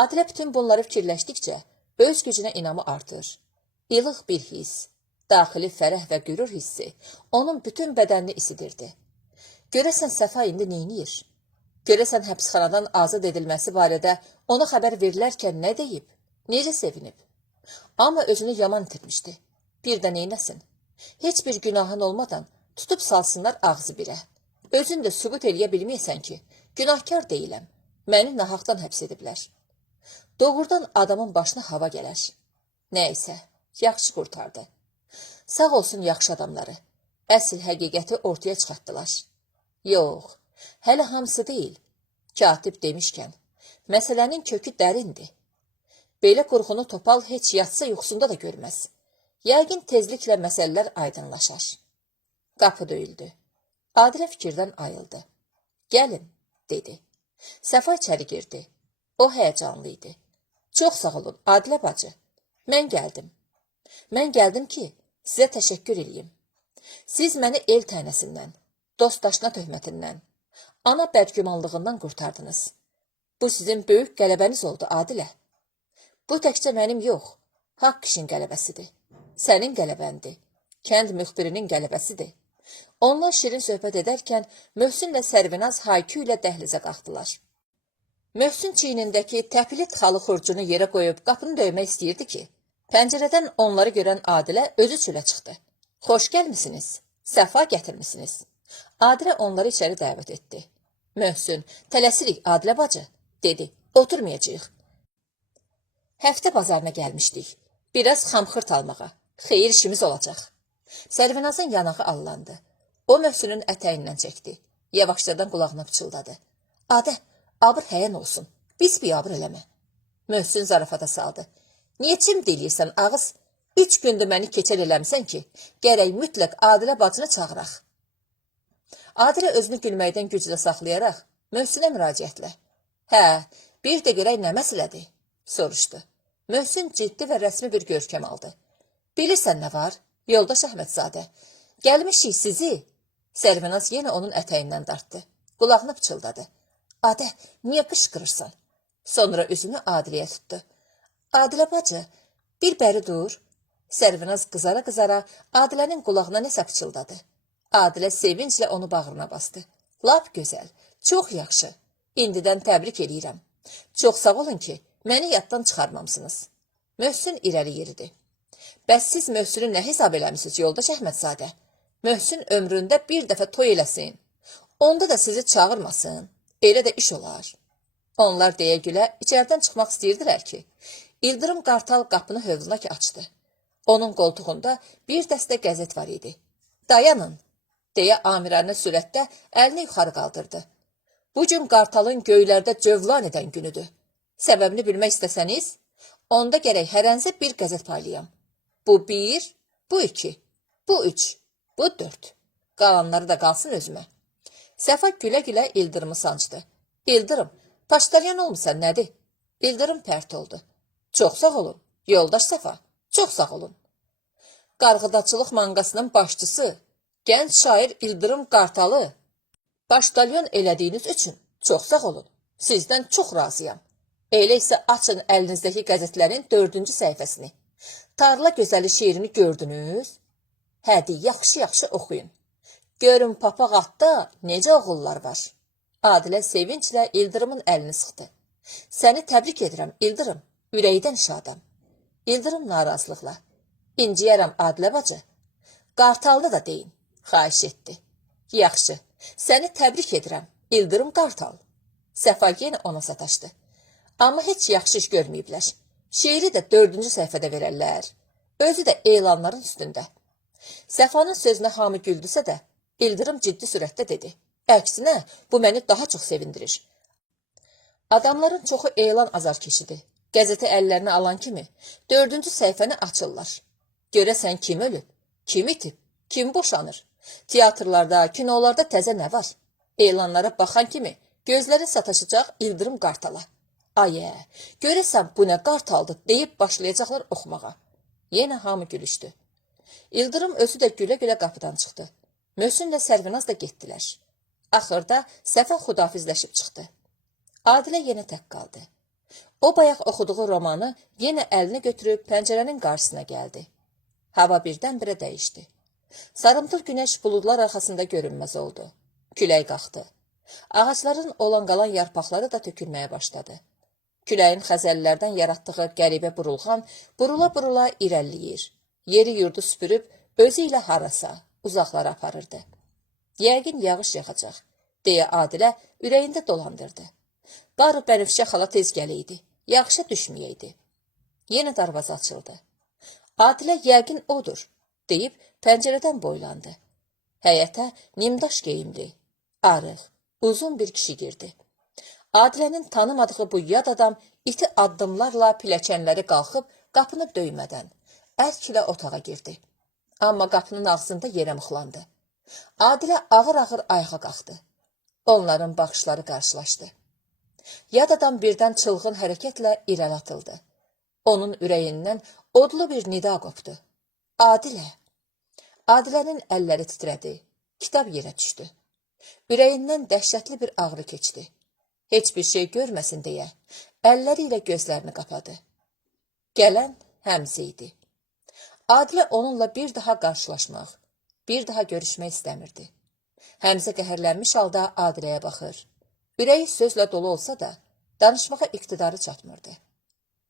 Adilə bütün bunları fikirləşdikcə öz gücünə inamı artır. İlıq bir hiss, daxili fərəh və qürur hissi onun bütün bədənini isidirdi. Görəsən Səfa indi neyniyir? Görəsən həbsxanadan azad edilməsi barədə ona xəbər verilərkən nə deyib, necə sevinib? Amma özünü yaman itirmişdi. Bir də neynəsin? Heç bir günahın olmadan tutub salsınlar ağzı birə. Özün də sübut eləyə bilməyəsən ki, günahkar deyiləm, məni nahaqdan həbs ediblər. Doğrudan adamın başına hava gələr. Nəysə, yaxşı qurtardı. Sağ olsun yaxşı adamları, əsl həqiqəti ortaya çıxartdılar. Yox, hələ hamısı deyil. Katib demişkən, məsələnin kökü dərindir. Belə qurğunu topal heç yatsa yuxusunda da görməz. Yəqin tezliklə məsələlər aydınlaşar. Qapı döyüldü. Adilə fikirdən ayıldı. Gəlin, dedi. Səfa içəri girdi. O həyəcanlı idi. Çox sağ olun, Adilə bacı. Mən gəldim. Mən gəldim ki, sizə təşəkkür eləyim. Siz məni el tənəsindən, dost-daşına töhmətindən, ana bədgümanlığından qurtardınız. Bu sizin böyük qələbəniz oldu, Adilə. Bu təkcə mənim yox, haqq işin qələbəsidir. Sənin qələbəndir, kənd müxbirinin qələbəsidir. Onlar şirin söhbət edərkən Möhsünlə Sərvinaz haykü ilə dəhlizə qalxdılar. Möhsün çiynindəki təpili tıxalı xurcunu yerə qoyub qapını döymək istəyirdi ki, pəncərədən onları görən Adilə özü çölə çıxdı. Xoş gəlmisiniz, səfa gətirmisiniz. Adilə onları içəri dəvət etdi. Möhsün, tələsirik Adilə bacı, dedi, oturmayacaq. Həftə bazarına gəlmişdik, biraz xamxırt almağa, xeyir işimiz olacaq. Sərvinazın yanağı allandı. O Möhsünün ətəyindən çəkdi. Yavaşcadan qulağına pıçıldadı. Adə, abır həyən olsun, biz biabır eləmə. Möhsün zarafata saldı. Niyə çim deyirsən ağız? 3 gündür məni keçər eləmsən ki, gərək mütləq Adilə bacını çağıraq. Adilə özünü gülməkdən güclə saxlayaraq Möhsünə müraciətlə. Hə, bir də görək nə məsələdir, soruşdu. Möhsün ciddi və rəsmi bir görkəm aldı. Bilirsən nə var, yoldaş Əhmədzadə? Gəlmişik sizi. Sərvinaz yenə onun ətəyindən dartdı. Qulağını pıçıldadı. Adə, niyə qışqırırsan? Sonra üzünü Adiləyə tutdu. Adilə bacı, bir bəri dur. Sərvinaz qızara-qızara Adilənin qulağına nəsə pıçıldadı. Adilə sevinclə onu bağrına bastı. Lap gözəl, çox yaxşı. İndidən təbrik eləyirəm. Çox sağ olun ki, məni yaddan çıxarmamsınız. Möhsün irəli yeridi. Bəs siz Möhsünü nə hesab eləmişsiniz, yoldaş Əhmədzadə? Möhsün ömründə bir dəfə toy eləsin. Onda da sizi çağırmasın. Elə də iş olar. Onlar deyə gülə içərdən çıxmaq istəyirdilər ki, İldırım Qartal qapını hövluna ki açdı. Onun qoltuğunda bir dəstə qəzet var idi. Dayanın, deyə amiranə sürətdə əlini yuxarı qaldırdı. Bu gün Qartalın göylərdə cövlan edən günüdür. Səbəbini bilmək istəsəniz, onda gərək hərənizə bir qəzet paylayam. Bu 1, bu 2. Bu 3, bu 4. Qalanları da qalsın özümə. Səfa gülə-gülə İldırımı sancdı. İldırım, paştaryan olmusan nədir? İldırım pərt oldu. Çox sağ olun, yoldaş Səfa, çox sağ olun. Qarğıdaçılıq manqasının başçısı, gənc şair İldırım Qartalı. Baştalyon elədiyiniz üçün çox sağ olun. Sizdən çox razıyam. Elə isə açın əlinizdəki qəzetlərin 4-cü səhifəsini. Tarla gözəli şeirini gördünüz? Hədi, yaxşı-yaxşı oxuyun. Görün papaq atda necə oğullar var. Adilə sevinclə İldırımın əlini sıxdı. Səni təbrik edirəm, İldırım. Ürəkdən şadam. İldırım narazılıqla. İnciyərəm Adilə bacı. Qartalını da deyin, xahiş etdi. Yaxşı, səni təbrik edirəm, İldırım Qartal. Səfa yenə ona sataşdı. Amma heç yaxşı iş görməyiblər. Şeiri də 4-cü səhifədə verərlər. Özü də elanların üstündə. Səfanın sözünə hamı güldüsə də, İldırım ciddi sürətdə dedi. Əksinə, bu məni daha çox sevindirir. Adamların çoxu elan azarkeşidir. Qəzeti əllərinə alan kimi 4-cü səhifəni açırlar. Görəsən kim ölüb, kim itib, kim boşanır? Teatrlarda, kinolarda təzə nə var? Elanlara baxan kimi gözlərin sataşacaq İldırım Qartala. Ayə, görəsən bu nə qartaldır deyib başlayacaqlar oxumağa. Yenə hamı gülüşdü. İldırım özü də gülə-gülə qapıdan çıxdı. Möhsünlə Sərvinaz da getdilər. Axırda Səfa xudafizləşib çıxdı. Adilə yenə tək qaldı. O bayaq oxuduğu romanı yenə əlinə götürüb pəncərənin qarşısına gəldi. Hava birdən-birə dəyişdi. Sarımtıl günəş buludlar arxasında görünməz oldu. Külək qalxdı. Ağacların olan qalan yarpaqları da tökülməyə başladı. Küləyin xəzəllərdən yaratdığı qəribə burulğan burula-burula irəliləyir. Yeri yurdu süpürüb özü ilə harasa, uzaqlara aparırdı. Yəqin yağış yağacaq, deyə Adilə ürəyində dolandırdı. Barı Bənifşə xala tez gələydi, yağışa düşməyəydi. Yenə darvaza açıldı. Adilə yəqin odur, deyib pəncərədən boylandı. Həyətə nimdaş geyimli, arıq, uzun bir kişi girdi. Adilənin tanımadığı bu yad adam iti addımlarla pilləkənləri qalxıb qapını döymədən ərklə otağa girdi. Amma qapının ağzında yerə mıxlandı. Adilə ağır-ağır ayağa qalxdı. Onların baxışları qarşılaşdı. Yad adam birdən çılğın hərəkətlə irəli atıldı. Onun ürəyindən odlu bir nida qopdu. Adilə! Adilənin əlləri titrədi. Kitab yerə düşdü. Ürəyindən dəhşətli bir ağrı keçdi. Heç bir şey görməsin deyə əlləri ilə gözlərini qapadı. Gələn Həmzə idi. Adilə onunla bir daha qarşılaşmaq, bir daha görüşmək istəmirdi. Həmzə qəhərlənmiş halda Adiləyə baxır. Ürəyi sözlə dolu olsa da, danışmağa iqtidarı çatmırdı.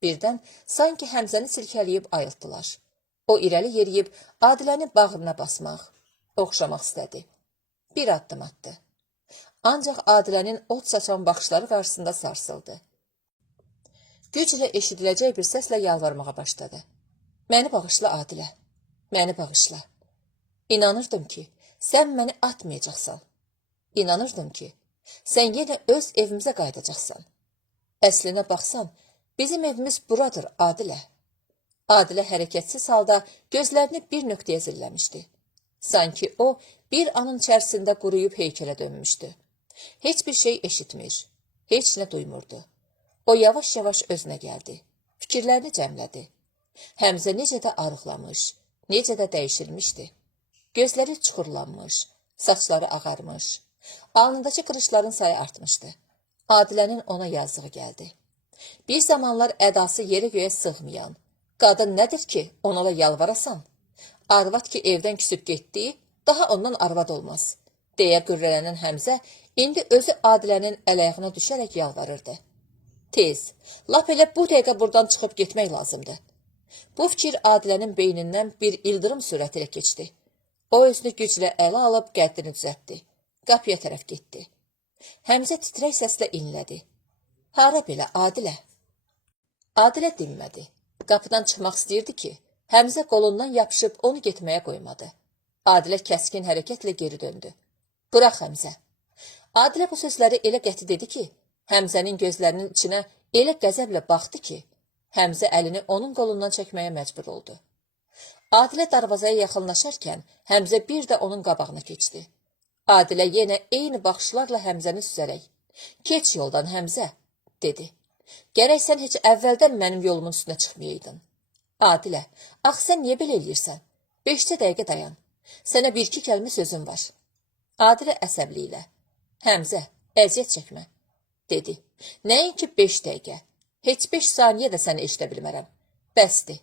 Birdən sanki Həmzəni silkələyib ayıltdılar. O irəli yeriyib Adiləni bağrına basmaq, oxşamaq istədi. Bir addım atdı. Ancaq Adilənin od saçan baxışları qarşısında sarsıldı. Güclə eşidiləcək bir səslə yalvarmağa başladı. Məni bağışla Adilə, məni bağışla. İnanırdım ki, sən məni atmayacaqsan. İnanırdım ki, sən yenə öz evimizə qayıdacaqsan. Əslinə baxsan, bizim evimiz buradır Adilə. Adilə hərəkətsiz halda gözlərini bir nöqtəyə zilləmişdi. Sanki o, bir anın içərisində quruyub heykələ dönmüşdü. Heç bir şey eşitmir, heç nə duymurdu. O yavaş-yavaş özünə gəldi, fikirlərini cəmlədi. Həmzə necə də arıqlamış, necə də dəyişilmişdi. Gözləri çuxurlanmış, saçları ağarmış, alnındakı qırışların sayı artmışdı. Adilənin ona yazığı gəldi. Bir zamanlar ədası yerə göyə sığmayan, qadın nədir ki, ona da yalvarasan? Arvad ki evdən küsüb getdi, daha ondan arvad olmaz, deyə qürrələnən Həmzə indi özü Adilənin əl-ayağına düşərək yalvarırdı. Tez, lap elə bu dəqiqə buradan çıxıb getmək lazımdır. Bu fikir Adilənin beynindən bir ildırım sürəti ilə keçdi. O özünü güclə ələ alıb qəddini düzəltdi. Qapıya tərəf getdi. Həmzə titrək səslə inlədi. Hara belə Adilə? Adilə dinmədi. Qapıdan çıxmaq istəyirdi ki, Həmzə qolundan yapışıb onu getməyə qoymadı. Adilə kəskin hərəkətlə geri döndü. Bırax Həmzə. Adilə bu sözləri elə qəti dedi ki, Həmzənin gözlərinin içinə elə qəzəblə baxdı ki, Həmzə əlini onun qolundan çəkməyə məcbur oldu. Adilə darvazaya yaxınlaşarkən Həmzə bir də onun qabağına keçdi. Adilə yenə eyni baxışlarla Həmzəni süzərək, "Keç yoldan Həmzə," dedi. "Gərək sən heç əvvəldən mənim yolumun üstünə çıxmayaydın." "Adilə, ax sən niyə belə eləyirsən? 5 dəqiqə dayan. Sənə bir-iki kəlmə sözüm var." Adilə əsəbliklə, "Həmzə, əziyyət çəkmə," dedi. "Nəinki 5 dəqiqə, heç 5 saniyə də səni eşidə bilmərəm. Bəsdir,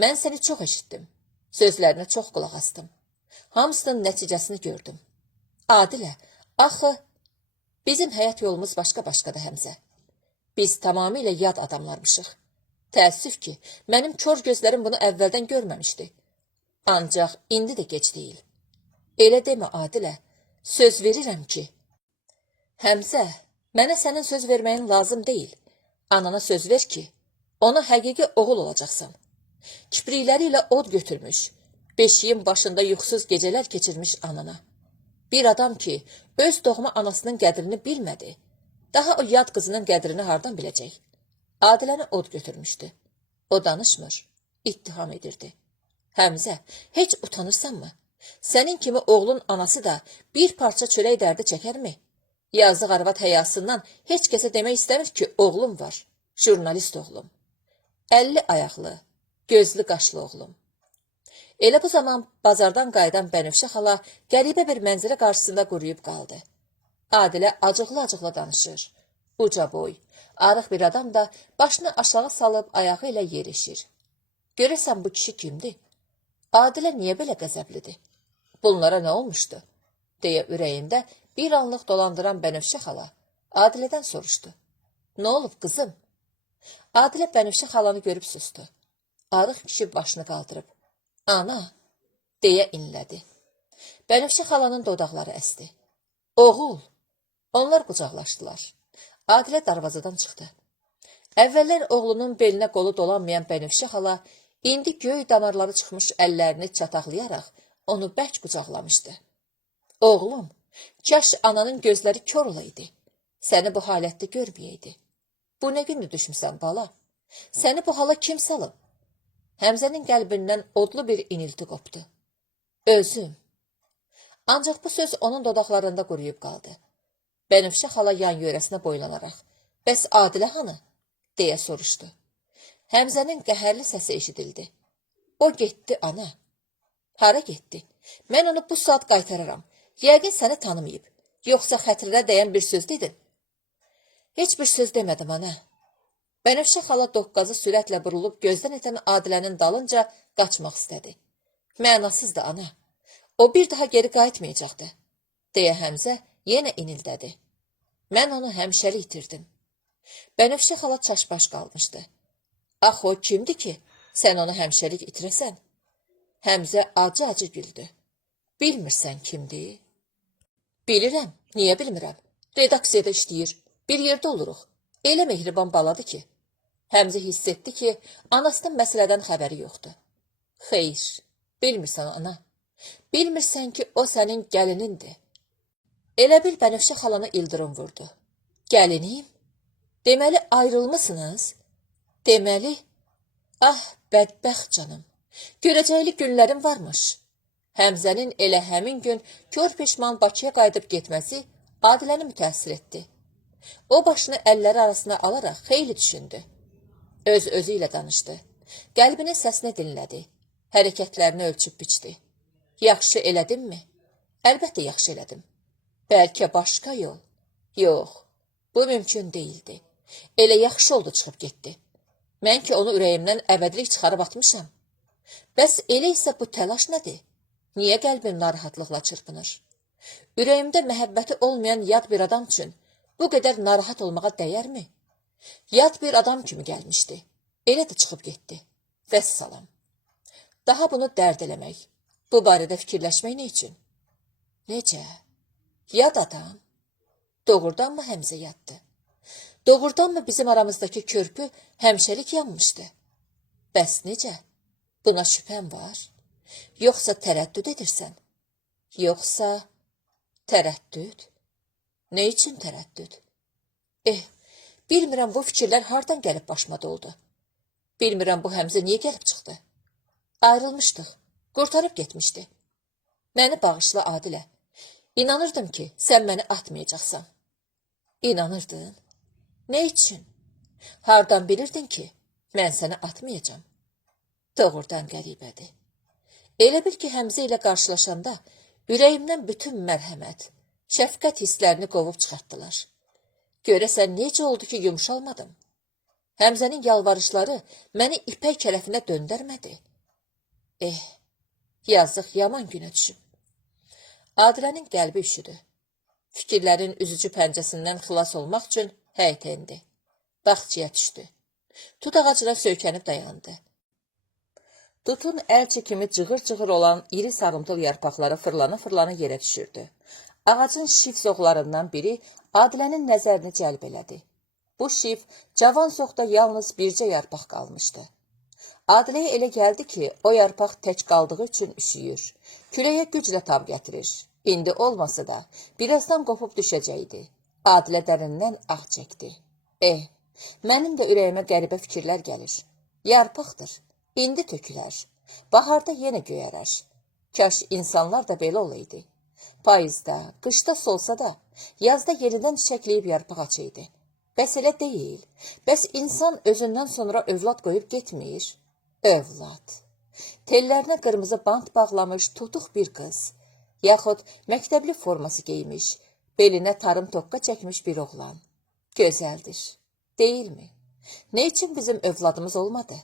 mən səni çox eşitdim. Sözlərinə çox qulaq astım. Hamısının nəticəsini gördüm." "Adilə, axı, bizim həyat yolumuz başqa-başqadır Həmzə. Biz tamamilə yad adamlarmışıq. Təəssüf ki, mənim kör gözlərim bunu əvvəldən görməmişdi. Ancaq indi də gec deyil. Elə demə Adilə, söz verirəm ki..." "Həmzə, mənə sənin söz verməyin lazım deyil. Anana söz ver ki, ona həqiqi oğul olacaqsan. Kiprikləri ilə od götürmüş, beşiyin başında yuxusuz gecələr keçirmiş anana. Bir adam ki, öz doğma anasının qədrini bilmədi, daha o yad qızının qədrini hardan biləcək?" Adiləni od götürmüşdü. O danışmır, ittiham edirdi. "Həmzə, heç utanırsanmı? Sənin kimi oğlun anası da bir parça çörək dərdi çəkərmi? Yazıq arvad həyasından heç kəsə demək istəmir ki, oğlum var, jurnalist oğlum. 50 ayaqlı, gözlü qaşlı oğlum." Elə bu zaman bazardan qayıdan Bənövşə xala qəribə bir mənzərə qarşısında quruyub qaldı. Adilə acıqlı-acıqlı danışır. Uca boy, arıq bir adam da başını aşağı salıb ayağı ilə yerişir. "Görəsən bu kişi kimdir? Adilə niyə belə qəzəblidir? Bunlara nə olmuşdu?" deyə ürəyində bir anlıq dolandıran Bənövşə xala Adilədən soruşdu. "Nə olub qızım?" Adilə Bənövşə xalanı görüb susdu. Arıq kişi başını qaldırıb, "Ana," deyə inlədi. Bənövşə xalanın dodaqları əsdi. "Oğul." Onlar qucaqlaşdılar. Adilə darvazadan çıxdı. Əvvəllər oğlunun belinə qolu dolanmayan Bənövşə xala indi göy damarları çıxmış əllərini çataqlayaraq onu bərk qucaqlamışdı. "Oğlum, kaş ananın gözləri kör olaydı. Səni bu halətdə görməyəydi. Bu nə gündür düşmüsən bala? Səni bu hala kim salıb?" Həmzənin qəlbindən odlu bir inilti qopdu. "Özüm." Ancaq bu söz onun dodaqlarında quruyub qaldı. Bənövşə xala yan yörəsinə boylanaraq, "Bəs Adilə hanı?" deyə soruşdu. Həmzənin qəhərli səsi eşidildi. "O getdi, ana." "Hara getdi? Mən onu bu saat qaytararam. Yəqin səni tanımayıb. Yoxsa xətrinə dəyən bir söz dedin?" "Heç bir söz demədim, ana." Bənövşə xala doqqazı sürətlə burulub gözdən etən Adilənin dalınca qaçmaq istədi. "Mənasızdır, ana. O bir daha geri qayıtmayacaqdı," deyə Həmzə yenə inildədi. "Mən onu həmişəlik itirdim." Bənövşə xala çaşbaş qalmışdı. "Ax o kimdir ki, sən onu həmişəlik itirəsən?" Həmzə acı-acı güldü. "Bilmirsən kimdir?" "Bilirəm, niyə bilmirəm? Redaksiyada işləyir, bir yerdə oluruq. Elə mehriban baladır ki." Həmzə hiss etdi ki, anasının məsələdən xəbəri yoxdur. "Xeyr, bilmirsən ana. Bilmirsən ki, o sənin gəlinindir." Elə bil Bənövşə xalana ildırım vurdu. "Gəlinim? Deməli ayrılmısınız? Deməli, ah bədbəxt canım, görəcəkli günlərim varmış." Həmzənin elə həmin gün kör peşman Bakıya qayıdıb getməsi Adiləni mütəəssir etdi. O başını əlləri arasına alaraq xeyli düşündü. Öz-özü ilə danışdı. Qəlbinin səsini dinlədi. Hərəkətlərini ölçüb biçdi. "Yaxşı elədimmi? Əlbəttə yaxşı elədim. Bəlkə başqa yol? Yox, bu mümkün deyildi. Elə yaxşı oldu çıxıb getdi. Mən ki onu ürəyimdən əbədilik çıxarıb atmışam. Bəs elə isə bu təlaş nədir? Niyə qəlbim narahatlıqla çırpınır? Ürəyimdə məhəbbəti olmayan yad bir adam üçün bu qədər narahat olmağa dəyərmi? Yad bir adam kimi gəlmişdi. Elə də çıxıb getdi. Vəssalam. Daha bunu dərd eləmək, bu barədə fikirləşmək nə üçün? Necə? Yad adam? Doğrudanmı Həmzə yaddı? Doğrudanmı bizim aramızdakı körpü həmişəlik yanmışdı? Bəs necə? Buna şübhəm var? Yoxsa tərəddüd edirsən? Yoxsa tərəddüd? Nə üçün tərəddüd? Bilmirəm bu fikirlər hardan gəlib başıma doldu. Bilmirəm bu Həmzə niyə gəlib çıxdı. Ayrılmışdıq. qurtarıb getmişdi. Məni bağışla Adilə. İnanırdım ki, sən məni atmayacaqsan. İnanırdın? Nə üçün? Hardan bilirdin ki, mən səni atmayacam? Doğrudan qəribədir. Elə bil ki, Həmzə ilə qarşılaşanda ürəyimdən bütün mərhəmət, şəfqət hisslərini qovub çıxartdılar. Görəsən necə oldu ki, yumşalmadım? Həmzənin yalvarışları məni ipək kələfinə döndərmədi. Yazıq yaman günə düşüb. Adilənin qəlbi üşüdü. Fikirlərin üzücü pəncəsindən xilas olmaq üçün həyətə endi. Bağçaya düşdü. Tut ağacına söykənib dayandı. Tutun əlçi kimi cığır-cığır olan iri sarımtıl yarpaqları fırlana-fırlana yerə düşürdü. Ağacın şif zoğlarından biri Adilənin nəzərini cəlb elədi. Bu şif cavan zoğda yalnız bircə yarpaq qalmışdı. Adiləyə elə gəldi ki, o yarpaq tək qaldığı üçün üşüyür. Küləyə güclə tab gətirir. İndi olmasa da, birazdan qopub düşəcəkdi. Adilə dərindən ah çəkdi. Mənim də ürəyimə qəribə fikirlər gəlir. Yarpaqdır, indi tökülər. Baharda yenə göyərər. Kaş insanlar da belə olaydı. Payızda, qışda solsa da, yazda yenidən çiçəkləyib yarpaq açıydı. Bəs elə deyil. Bəs insan özündən sonra övlad qoyub getmir. Övlad. Tellərinə qırmızı bant bağlamış tutuq bir qız. Yaxud məktəbli forması geymiş, belinə tarım tokka çəkmiş bir oğlan. Gözəldir, deyilmi? Nə üçün bizim övladımız olmadı?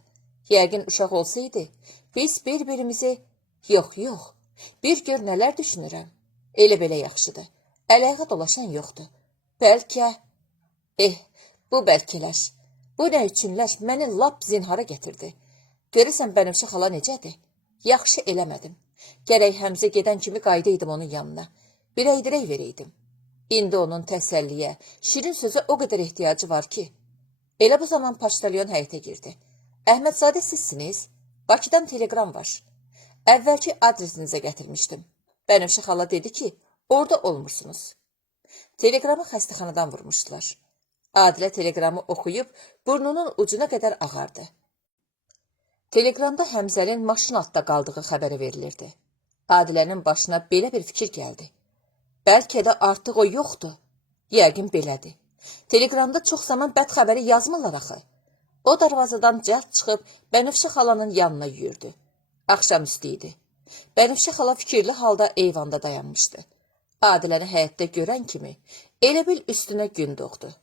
Yəqin uşaq olsaydı, biz bir-birimizi... Yox, bir gör nələr düşünürəm. Elə-belə yaxşıdır. Əl-ayağa dolaşan yoxdur. Bəlkə... bu bəlkələr. Bu nə üçünlər məni lap zinhara gətirdi. Görürsən Bənövşə xala necədir? Yaxşı eləmədim. Gərək Həmzə gedən kimi qaydaydım onun yanına. Bir əydirək verəydim. İndi onun təsəlliyə, şirin sözə o qədər ehtiyacı var ki. Elə bu zaman paçtalyon həyətə girdi. Əhmədzadə sizsiniz? Bakıdan telegram var. Əvvəlki adresinizə gətirmişdim. Bənövşə xala dedi ki, orada olmursunuz. Telegramı xəstəxanadan vurmuşdular. Adilə telegramı oxuyub burnunun ucuna qədər ağardı. Telegramda Həmzənin maşın altda qaldığı xəbəri verilirdi. Adilənin başına belə bir fikir gəldi. Bəlkə də artıq o yoxdur. Yəqin belədir. Telegramda çox zaman bəd xəbəri yazmırlar axı. O darvazadan cəld çıxıb Bənövşə xalanın yanına yüyürdü. Axşamüstü idi. Bənövşə xala fikirli halda eyvanda dayanmışdı. Adiləni həyətdə görən kimi elə bil üstünə gün doğdu.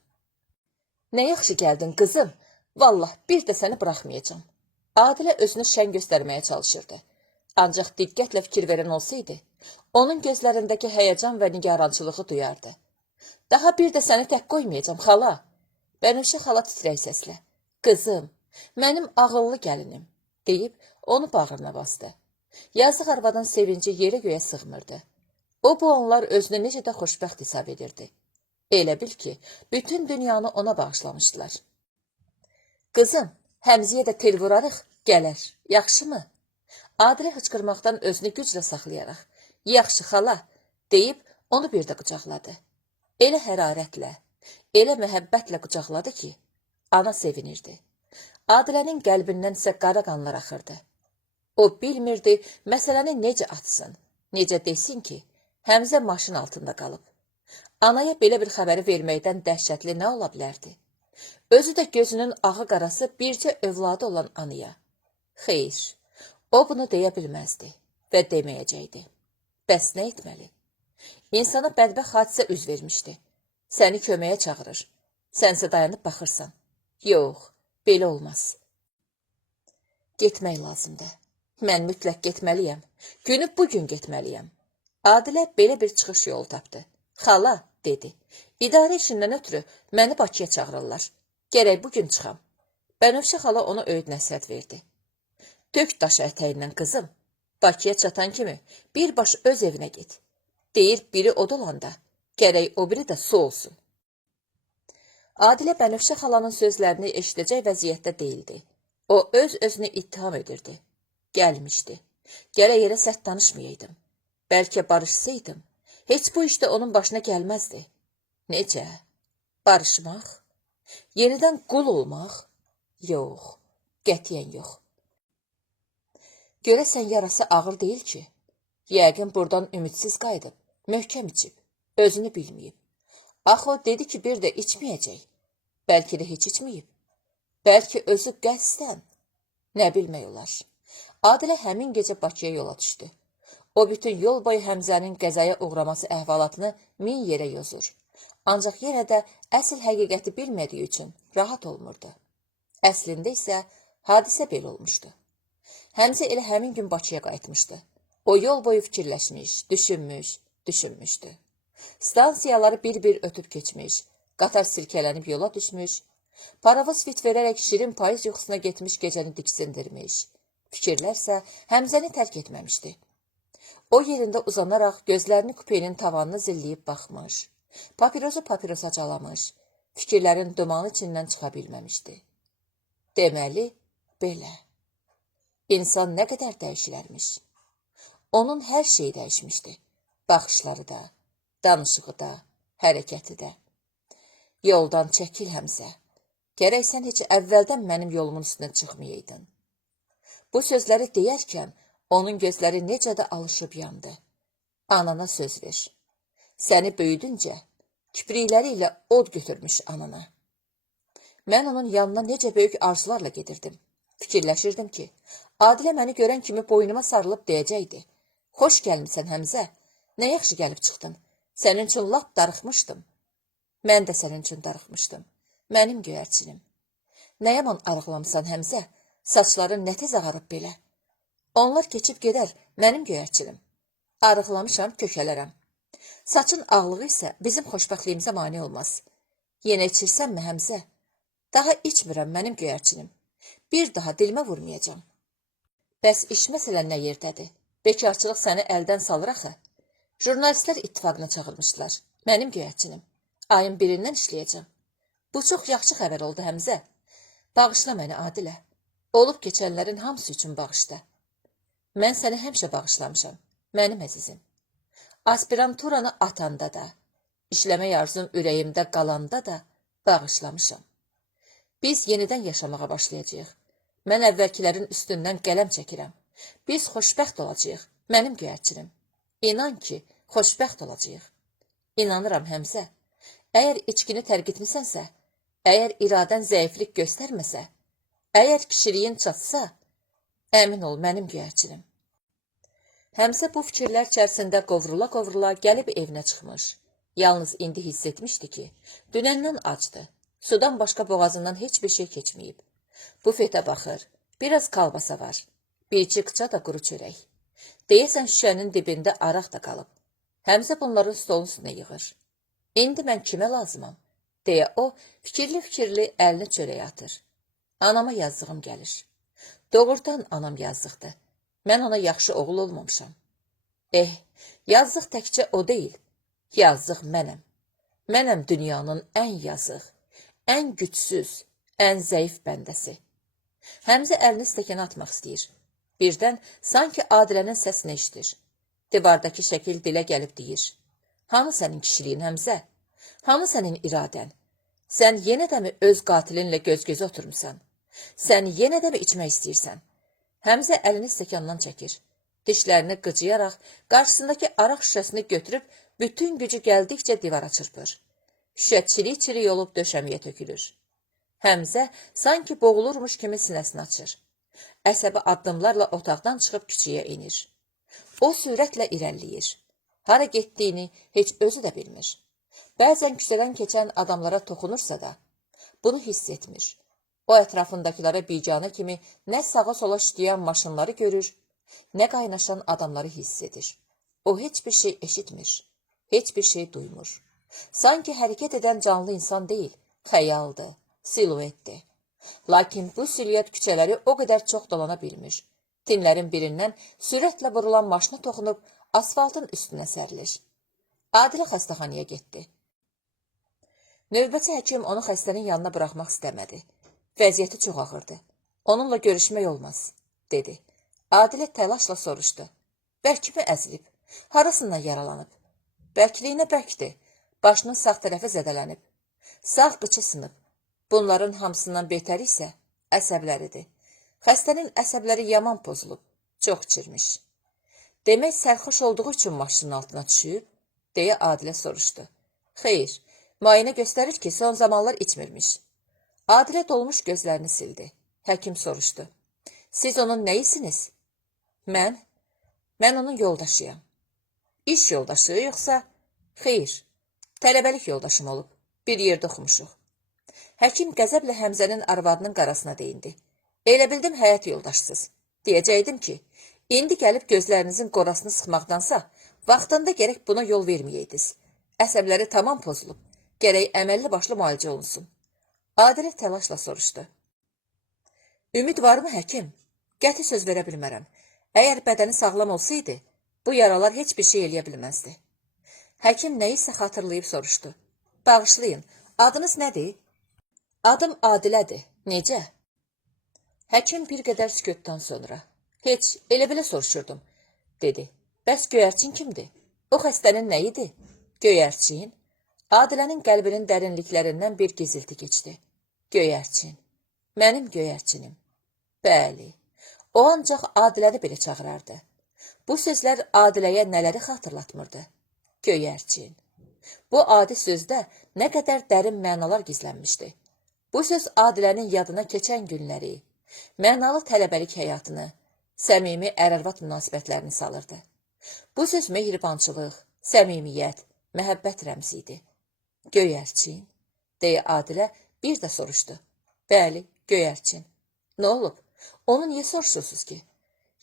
Nə yaxşı gəldin qızım. Vallah bir də səni buraxmayacağım. Adilə özünü şən göstərməyə çalışırdı. Ancaq diqqətlə fikir verən olsaydı, onun gözlərindəki həyəcan və nigarançılığı duyardı. Daha bir də səni tək qoymayacağım, xala. Bənövşə xala titrək səslə. Qızım, mənim ağıllı gəlinim, deyib onu bağrına bastı. Yazıq arvadın sevinci yerə göyə sığmırdı. O bu anlar özünü necə də xoşbəxt hesab edirdi. Elə bil ki, bütün dünyanı ona bağışlamışdılar. Qızım, Həmziyə də tel vurarıq, gələr, yaxşı mı? Adilə hıçqırmaqdan özünü güclə saxlayaraq, yaxşı xala, deyib onu bir də qucaqladı. Elə hərarətlə, elə məhəbbətlə qucaqladı ki, ana sevinirdi. Adilənin qəlbindən isə qara qanlar axırdı. O bilmirdi məsələni necə atsın, necə desin ki, Həmzə maşın altında qalıb. Anaya belə bir xəbəri verməkdən dəhşətli nə ola bilərdi? Özü də gözünün ağı qarası bircə övladı olan anaya. Xeyr, o bunu deyə bilməzdi və deməyəcəkdi. Bəs nə etməli? İnsana bədbəxt hadisə üz vermişdi. Səni köməyə çağırır. Sənsə dayanıb baxırsan. Yox, belə olmaz. Getmək lazımdır. Mən mütləq getməliyəm. Günü bugün getməliyəm. Adilə belə bir çıxış yolu tapdı. Xala, dedi, idarə işindən ötürü məni Bakıya çağırırlar. Gərək bugün çıxam. Bənövşə xala ona öyüd nəsihət verdi. Tök daşı ətəyindən qızım. Bakıya çatan kimi birbaş öz evinə git. Deyir biri od olanda, gərək o biri də su olsun. Adilə Bənövşə xalanın sözlərini eşidəcək vəziyyətdə deyildi. O öz-özünü ittiham edirdi. Gəlmişdi. Gərək yerə sərt danışmayaydım. Bəlkə barışsaydım, heç bu işdə onun başına gəlməzdi. Necə? Barışmaq? Yenidən qul olmaq? Yox, qətiyyən yox. Görəsən yarası ağır deyil ki. Yəqin buradan ümidsiz qayıdıb, möhkəm içib, özünü bilməyib. Axı o dedi ki, bir də içməyəcək. Bəlkə də heç içməyib. Bəlkə özü qəsdən. Nə bilmək olar. Adilə həmin gecə Bakıya yola düşdü. O bütün yol boyu Həmzənin qəzaya uğraması əhvalatını min yerə yozur. Ancaq yenə də əsl həqiqəti bilmədiyi üçün rahat olmurdu. Əslində isə hadisə belə olmuşdu. Həmzə elə həmin gün Bakıya qayıtmışdı. O yol boyu fikirləşmiş, düşünmüşdü. Stansiyaları bir-bir ötüb keçmiş, qatar silkələnib yola düşmüş, paravoz fit verərək şirin payız yuxusuna getmiş gecəni diksindirmiş. Fikirlərsə Həmzəni tərk etməmişdi. O yerində uzanaraq gözlərini kupenin tavanını zilləyib baxmış, papirosa calamış, fikirlərin dumanı içindən çıxa bilməmişdi. Deməli, belə. İnsan nə qədər dəyişilərmiş. Onun hər şeyi dəyişmişdi. Baxışları da, danışığı da, hərəkəti də. Yoldan çəkil Həmzə. Gərək sən heç əvvəldən mənim yolumun üstünə çıxmayaydın. Bu sözləri deyərkən onun gözləri necə də alışıb yandı. Anana söz ver. Səni böyüdüncə kiprikləri ilə od götürmüş anana. Mən onun yanına necə böyük arzularla gedirdim. Fikirləşirdim ki, Adilə məni görən kimi boynuma sarılıb deyəcəkdi. Xoş gəlmisən Həmzə, nə yaxşı gəlib çıxdın. Sənin üçün lap darıxmışdım. Mən də sənin üçün darıxmışdım. Mənim göyərçinim. Nə yaman arıqlamısan Həmzə, saçların nə tez ağarıb belə. Onlar keçib gedər, mənim göyərçinim. Arıqlamışam, kökələrəm. Saçın ağlığı isə bizim xoşbəxtliyimizə mane olmaz. Yenə içirsənmi Həmzə? Daha içmirəm mənim göyərçinim. Bir daha dilimə vurmayacam. Bəs iş məsələn nə yerdədir? Bekarçılıq səni əldən salır axı. Jurnalistlər ittifaqına çağırmışlar. Mənim göyərçinim. Ayın 1-dən işləyəcəm. Bu çox yaxşı xəbər oldu Həmzə. Bağışla məni Adilə. Olub keçənlərin hamısı üçün bağışla. Mən səni həmişə bağışlamışam. Mənim əzizim. Aspiranturanı atanda da, işləmək arzum ürəyimdə qalanda da bağışlamışam. Biz yenidən yaşamağa başlayacağıq. Mən əvvəlkilərin üstündən qələm çəkirəm. Biz xoşbəxt olacağıq, mənim göyərçinim. İnan ki, xoşbəxt olacağıq. İnanıram Həmzə. Əgər içkini tərk etmisənsə, əgər iradən zəiflik göstərməsə, əgər kişiliyin çatsa, əmin ol mənim göyərçinim. Həmzə bu fikirlər içərisində qovrula-qovrula gəlib evinə çıxmış. Yalnız indi hiss etmişdi ki, dünəndən acdı. Sudan başqa boğazından heç bir şey keçməyib. Bufetə baxır, biraz kalbasa var. Bir-iki qıça da quru çörək. Deyəsən şüşənin dibində araq da qalıb. Həmzə bunları stolun üstünə yığır. İndi mən kimə lazımam? Deyə o fikirli-fikirli əlini çörəyə atır. Anama yazdığım gəlir. Doğrudan anam yazdıqdır. Mən ona yaxşı oğul olmamışam. Yazıq təkcə o deyil. Yazıq mənəm. Mənəm dünyanın ən yazıq, ən gücsüz, ən zəif bəndəsi. Həmzə əlini stəkana atmaq istəyir. Birdən sanki Adilənin səsini eşidir. Divardakı şəkil dilə gəlib deyir. Hanı sənin kişiliyin Həmzə? Hanı sənin iradən? Sən yenə də mi öz qatilinlə göz-gözə oturmuşsan? Sən yenə də mi içmək istəyirsən? Həmzə əlini stəkandan çəkir. Dişlərini qıcıyaraq qarşısındakı araq şüşəsini götürüb bütün gücü gəldikcə divara çırpır. Şüşə çilik-çilik olub döşəməyə tökülür. Həmzə sanki boğulurmuş kimi sinəsini açır. Əsəbi addımlarla otaqdan çıxıb küçəyə inir. O sürətlə irəliləyir. Hara getdiyini heç özü də bilmir. Bəzən küçədən keçən adamlara toxunursa da, bunu hiss etmir. O ətrafındakilara biganə kimi nə sağa sola şütüyən maşınları görür, nə qaynaşan adamları hiss edir. O heç bir şey eşitmir, heç bir şey duymur. Sanki hərəkət edən canlı insan deyil, xəyaldır, siluetdir. Lakin bu silüet küçələri o qədər çox dolana bilmir. Tinlərin birindən sürətlə vurulan maşına toxunub asfaltın üstünə sərilir. Adilə xəstəxanaya getdi. Növbəti həkim onu xəstənin yanına buraxmaq istəmədi. Vəziyyəti çox ağırdı. Onunla görüşmək olmaz, dedi. Adilə təlaşla soruşdu. Bərkimi əzilib? Harasından yaralanıb? Bərkliyinə bərkdir. Başının sağ tərəfi zədələnib. Sağ qıçı sınıb. Bunların hamısından betəri isə əsəbləridir. Xəstənin əsəbləri yaman pozulub. Çox içirmiş. Demək sərxoş olduğu üçün maşının altına düşüb, deyə Adilə soruşdu. Xeyr, müayinə göstərir ki, son zamanlar içmirmiş. Adilə dolmuş gözlərini sildi. Həkim soruşdu. Siz onun nəyisiniz? Mən onun yoldaşıyam. İş yoldaşı yoxsa? Xeyr, tələbəlik yoldaşım olub. Bir yerdə oxumuşuq. Həkim qəzəblə Həmzənin arvadının qarasına deyindi. Elə bildim həyat yoldaşsız. Deyəcəkdim ki, indi gəlib gözlərinizin qorasını sıxmaqdansa, vaxtında gərək buna yol verməyəydiniz. Əsəbləri tamam pozulub. Gərək əməlli başlı müalicə olunsun. Adilə təlaşla soruşdu. Ümid varmı, həkim? Qəti söz verə bilmərəm. Əgər bədəni sağlam olsaydı, bu yaralar heç bir şey eləyə bilməzdi. Həkim nəyisə xatırlayıb soruşdu. Bağışlayın, adınız nədir? Adım Adilədir. Necə? Həkim bir qədər sükutdan sonra. Heç, elə belə soruşurdum, dedi. Bəs göyərçin kimdir? O xəstənin nə idi? Göyərçin? Adilənin qəlbinin dərinliklərindən bir gizilti keçdi. Göyərçin. Mənim göyərçinim. Bəli. O ancaq Adiləni belə çağırardı. Bu sözlər Adiləyə nələri xatırlatmırdı? Göyərçin. Bu adi sözdə nə qədər dərin mənalar gizlənmişdi. Bu söz Adilənin yadına keçən günləri, mənalı tələbəlik həyatını, səmimi ər-arvad münasibətlərini salırdı. Bu söz mehribançılıq, səmimiyyət, məhəbbət rəmzi idi. Göyərçin, deyə Adilə bir də soruşdu. Bəli, göyərçin. Nə olub? Onu niyə soruşursunuz ki?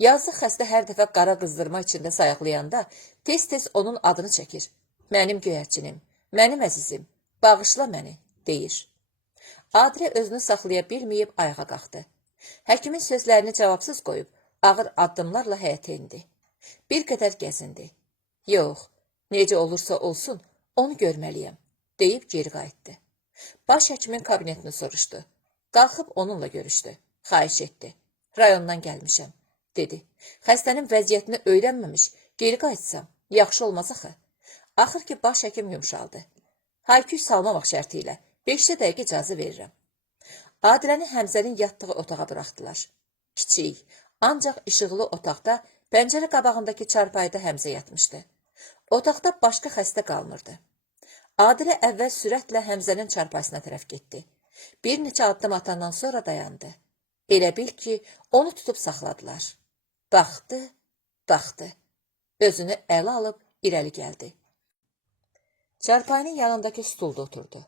Yazıq xəstə hər dəfə qara qızdırma içində sayaqlayanda tez-tez onun adını çəkir. Mənim göyərçinim, mənim əzizim, bağışla məni, deyir. Adilə özünü saxlaya bilməyib ayağa qalxdı. Həkimin sözlərini cavabsız qoyub, ağır addımlarla həyətə indi. Bir qədər gəzindi. Yox, necə olursa olsun, onu görməliyəm, deyib geri qayıtdı. Baş həkimin kabinetini soruşdu. Qalxıb onunla görüşdü. Xahiş etdi. Rayondan gəlmişəm, dedi. Xəstənin vəziyyətini öyrənməmiş, geri qayıtsam, yaxşı olmaz axı. Axır ki, baş həkim yumşaldı. Hayküy salmamaq şərti ilə 5 dəqiqə icazə verirəm. Adiləni Həmzənin yatdığı otağa buraxdılar. Kiçik, ancaq işıqlı otaqda pəncərə qabağındakı çarpayıda Həmzə yatmışdı. Otaqda başqa xəstə qalmırdı. Adilə əvvəl sürətlə Həmzənin çarpayısına tərəf getdi. Bir neçə addım atandan sonra dayandı. Elə bil ki, onu tutub saxladılar. Baxdı. Özünü ələ alıb irəli gəldi. Çarpayının yanındakı stulda oturdu.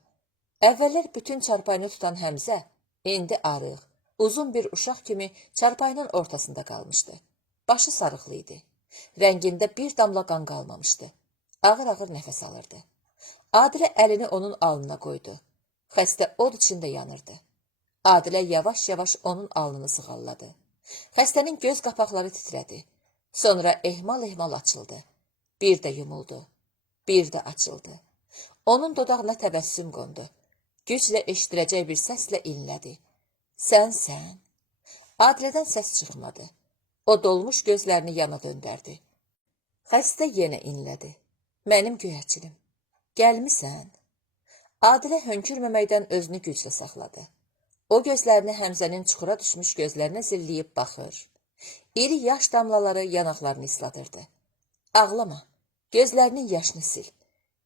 Əvvəllər bütün çarpayını tutan Həmzə, indi arıq, uzun bir uşaq kimi çarpayının ortasında qalmışdı. Başı sarıqlı idi. Rəngində bir damla qan qalmamışdı. Ağır-ağır nəfəs alırdı. Adilə əlini onun alnına qoydu. Xəstə od içində yanırdı. Adilə yavaş-yavaş onun alnını sığalladı. Xəstənin göz qapaqları titrədi. Sonra ehmal-ehmal açıldı. Bir də yumuldu. Bir də açıldı. Onun dodağına təbəssüm qondu. Güclə eşidirəcək bir səslə inlədi. Sən. Adilədən səs çıxmadı. O dolmuş gözlərini yana döndərdi. Xəstə yenə inlədi. Mənim göyərçinim, gəlmisən? Adilə hönkürməməkdən özünü güclə saxladı. O gözlərini Həmzənin çuxura düşmüş gözlərinə zilləyib baxır. İri yaş damlaları yanaqlarını isladırdı. Ağlama, gözlərinin yaşını sil.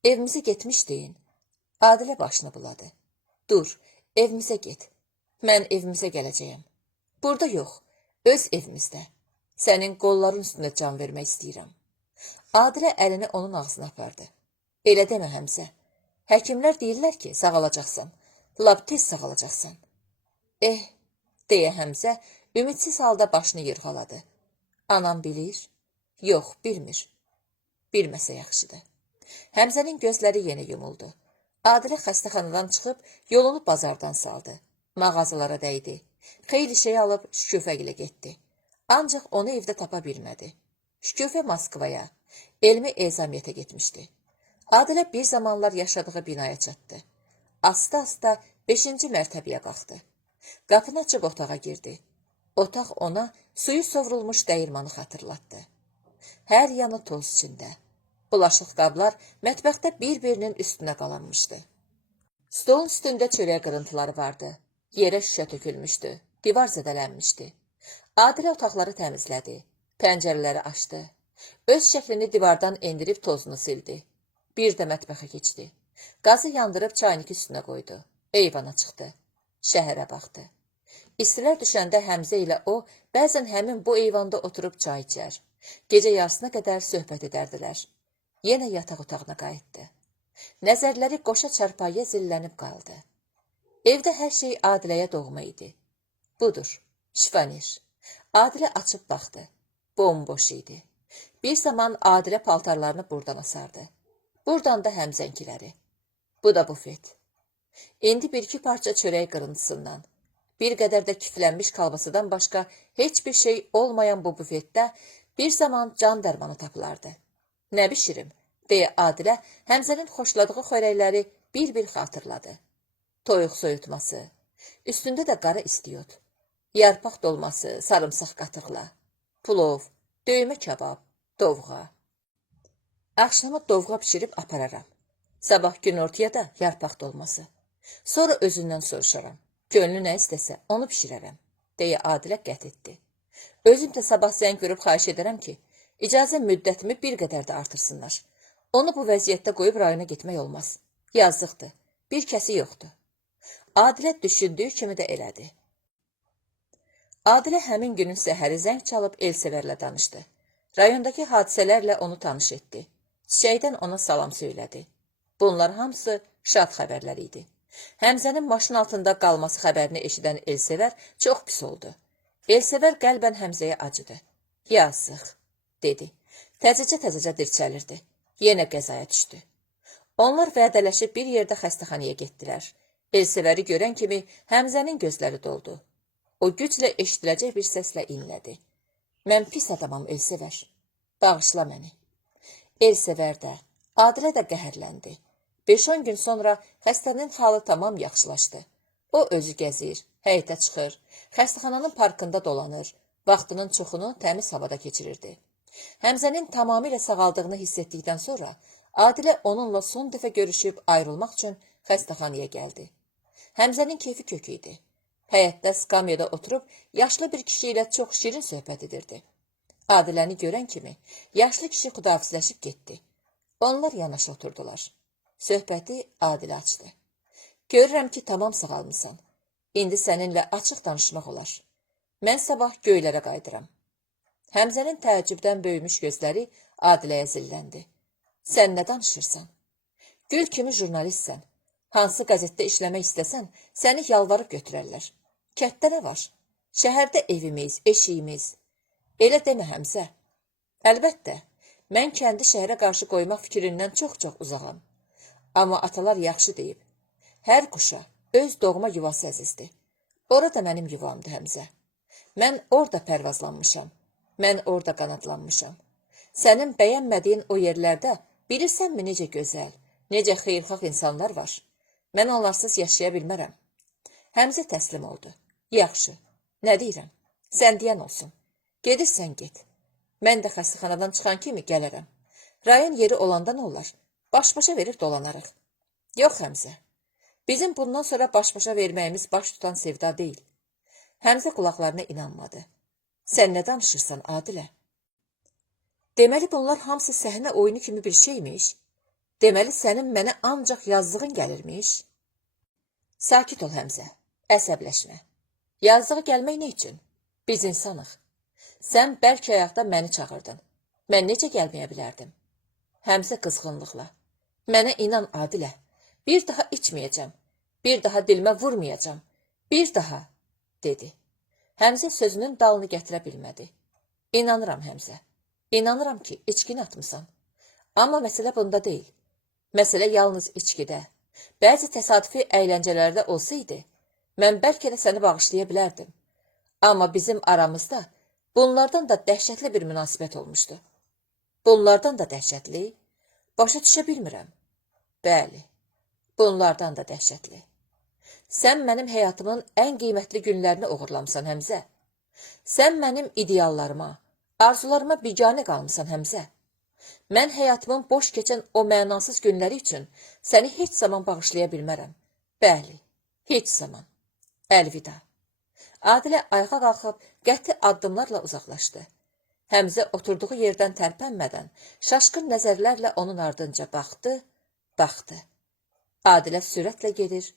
Evimizə getmişdin. Adilə başını buladı. Dur, evimizə get. Mən evimizə gələcəyəm. Burada yox, öz evimizdə. Sənin qolların üstündə can vermək istəyirəm. Adilə əlini onun ağzına apardı. Elə demə Həmzə. Həkimlər deyirlər ki, sağalacaqsan. Lap tez sağalacaqsan. Deyə Həmzə ümidsiz halda başını yırğaladı. Anam bilir? Yox, bilmir. Bilməsə yaxşıdır. Həmzənin gözləri yenə yumuldu. Adilə xəstəxanadan çıxıb yolunu bazardan saldı. Mağazalara dəydi. Xeyli şey alıb Şükufəgilə getdi. Ancaq onu evdə tapa bilmədi. Şükufə Moskvaya, elmi ezamiyyətə getmişdi. Adilə bir zamanlar yaşadığı binaya çatdı. Asta-asta 5-ci mərtəbəyə qalxdı. Qapını açıb otağa girdi. Otaq ona suyu sovrulmuş dəyirmanı xatırlatdı. Hər yanı toz içində. Bulaşıq qablar mətbəxdə bir-birinin üstünə qalanmışdı. Stolun üstündə çörək qırıntıları vardı. Yerə şüşə tökülmüşdü. Divar zədələnmişdi. Adilə otaqları təmizlədi. Pəncərələri açdı. Öz şəklini divardan endirib tozunu sildi. Bir də mətbəxə keçdi. Qazı yandırıb çaynik üstünə qoydu. Eyvana çıxdı. Şəhərə baxdı. İstilər düşəndə Həmzə ilə o, bəzən həmin bu eyvanda oturub çay içər. Gecə yarısına qədər söhbət edərdilər. Yenə yataq otağına qayıtdı. Nəzərləri qoşa çarpayıya zillənib qaldı. Evdə hər şey Adiləyə doğma idi. Budur, şifonir. Adilə açıb baxdı. Bomboş idi. Bir zaman Adilə paltarlarını buradan asardı. Buradan da Həmzənkiləri. Bu da bufet. İndi bir-iki parça çörək qırıntısından, bir qədər də kiflənmiş kalbasıdan başqa heç bir şey olmayan bu bufetdə bir zaman can dərmanı tapılardı. Nə bişirim, deyə Adilə Həmzənin xoşladığı xörəkləri bir-bir xatırladı. Toyuq soyutması, üstündə də qara istiyot, yarpaq dolması, sarımsaq qatıqla, plov, döymə kabab, dovğa. Axşama dovğa pişirib apararam. Sabah günortaya da yarpaq dolması. Sonra özündən soruşaram. Gönlü nə istəsə onu pişirərəm, deyə Adilə qət etdi. Özüm də sabah zəng görüb xahiş edərəm ki, icazə müddətimi bir qədər də artırsınlar. Onu bu vəziyyətdə qoyub rayona getmək olmaz. Yazıqdır, bir kəsi yoxdur. Adilə düşündüyü kimi də elədi. Adilə həmin günün səhəri zəng çalıb Elsevərlə danışdı. Rayondakı hadisələrlə onu tanış etdi. Çiçəkdən ona salam söylədi. Bunlar hamısı şad xəbərlər idi. Həmzənin maşın altında qalması xəbərini eşidən Elsevər çox pis oldu. Elsevər qəlbən Həmzəyə acıdı. Yazıq, dedi. Təzəcə dirçəlirdi. Yenə qəzaya düşdü. Onlar vədələşib bir yerdə xəstəxanaya getdilər. Elsevəri görən kimi Həmzənin gözləri doldu. O güclə eşidiləcək bir səslə inlədi. Mən pis adamam Elsevər. Bağışla məni. Elsevər də, Adilə də qəhərləndi. 5-10 gün sonra xəstənin halı tamam yaxşılaşdı. O özü gəzir, həyətə çıxır, xəstəxananın parkında dolanır, vaxtının çoxunu təmiz havada keçirirdi. Həmzənin tamamilə sağaldığını hiss etdikdən sonra Adilə onunla son dəfə görüşüb ayrılmaq üçün xəstəxanaya gəldi. Həmzənin keyfi kök idi. Həyətdə skamyada oturub yaşlı bir kişi ilə çox şirin söhbət edirdi. Adiləni görən kimi yaşlı kişi xudafizləşib getdi. Onlar yanaşı oturdular. Söhbəti Adilə açdı. Görürəm ki, tamam sağalmısan. İndi səninlə açıq danışmaq olar. Mən sabah göylərə qayıdıram. Həmzənin təəccübdən böyümüş gözləri Adiləyə zilləndi. Sən nə danışırsan? Gül kimi jurnalistsən. Hansı qəzetdə işləmək istəsən, səni yalvarıb götürərlər. Kətdə nə var? Şəhərdə evimiz, eşiyimiz. Elə demə Həmzə. Əlbəttə, mən kəndi şəhərə qarşı qoymaq fikrindən çox uzağam. Amma atalar yaxşı deyib. Hər quşa öz doğma yuvası əzizdir. Orada mənim yuvamdır Həmzə. Mən orada pərvazlanmışam. Mən orada qanadlanmışam. Sənin bəyənmədiyin o yerlərdə bilirsənmi necə gözəl, necə xeyirxah insanlar var. Mən onlarsız yaşaya bilmərəm. Həmzə təslim oldu. Yaxşı, nə deyirəm? Sən deyən olsun. Gedirsən get. Mən də xəstəxanadan çıxan kimi gələrəm. Rayon yeri olanda nə olar? Baş-başa verib dolanarıq. Yox Həmzə, bizim bundan sonra baş-başa verməyimiz baş tutan sevda deyil. Həmzə qulaqlarına inanmadı. Sən nə danışırsan Adilə? Deməli bunlar hamısı səhnə oyunu kimi bir şeymiş. Deməli sənin mənə ancaq yazdığın gəlirmiş. Sakit ol Həmzə, əsəbləşmə. Yazdığı gəlmək nə üçün? Biz insanıq. Sən bəlk ayaqda məni çağırdın. Mən necə gəlməyə bilərdim? Həmzə qızğınlıqla. Mənə inan Adilə. Bir daha içməyəcəm. Bir daha dilimə vurmayacam. Bir daha, dedi. Həmzə sözünün dalını gətirə bilmədi. İnanıram Həmzə. İnanıram ki, içkini atmısan. Amma məsələ bunda deyil. Məsələ yalnız içkidə. Bəzi təsadüfi əyləncələrdə olsaydı, mən bəlkə də səni bağışlaya bilərdim. Amma bizim aramızda bunlardan da dəhşətli bir münasibət olmuşdu. Bunlardan da dəhşətli? Başa düşə bilmirəm. Bəli, bunlardan da dəhşətli. Sən mənim həyatımın ən qiymətli günlərini oğurlamısan Həmzə. Sən mənim ideallarıma, arzularıma biganə qalmısan Həmzə. Mən həyatımın boş keçən o mənasız günləri üçün səni heç zaman bağışlaya bilmərəm. Bəli, heç zaman. Əlvida. Adilə ayağa qalxıb qəti addımlarla uzaqlaşdı. Həmzə oturduğu yerdən tərpənmədən, şaşqın nəzərlərlə onun ardınca baxdı. Adilə sürətlə gedir,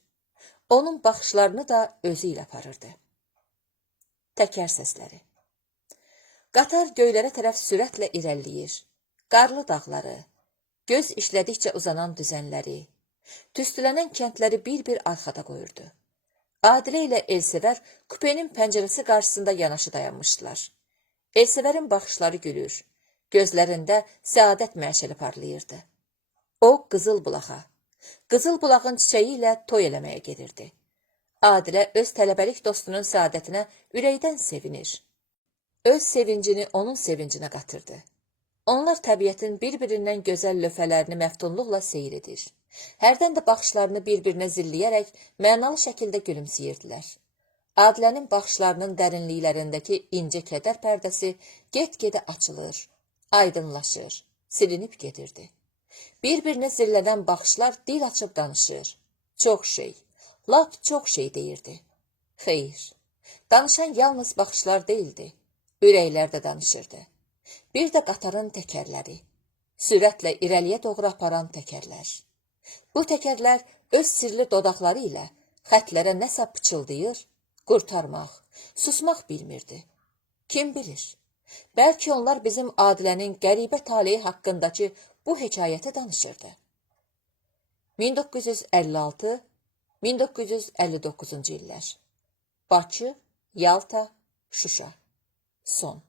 onun baxışlarını da özü ilə aparırdı. Təkər səsləri. Qatar göylərə tərəf sürətlə irəliləyir. Qarlı dağları, göz işlədikcə uzanan düzənləri, tüstülənən kəndləri bir-bir arxada qoyurdu. Adilə ilə Elsəvər kupenin pəncərəsi qarşısında yanaşı dayanmışdılar. Elsəvərin baxışları gülür, gözlərində səadət məşəli parlayırdı. O, Qızıl bulağın çiçəyi ilə toy eləməyə gedirdi. Adilə öz tələbəlik dostunun səadətinə ürəkdən sevinir. Öz sevincini onun sevincinə qatırdı. Onlar təbiətin bir-birindən gözəl lövhələrini məftunluqla seyr edir. Hərdən də baxışlarını bir-birinə zilləyərək mənalı şəkildə gülümsəyirdilər. Adilənin baxışlarının dərinliklərindəki incə kədər pərdəsi get-gedə açılır, aydınlaşır, silinib gedirdi. Bir-birinə zillənən baxışlar dil açıb danışır. Çox şey, lap çox şey deyirdi. Xeyr, danışan yalnız baxışlar deyildi, ürəklər də danışırdı. Bir də qatarın təkərləri, sürətlə irəliyə doğru aparan təkərlər. Bu təkərlər öz sirli dodaqları ilə xətlərə nəsə pıçıldayır, qurtarmaq, susmaq bilmirdi. Kim bilir, bəlkə onlar bizim Adilənin qəribə taleyi haqqındakı bu hekayəti danışırdı. 1956-1959-cu illər. Bakı, Yalta, Şuşa. Son.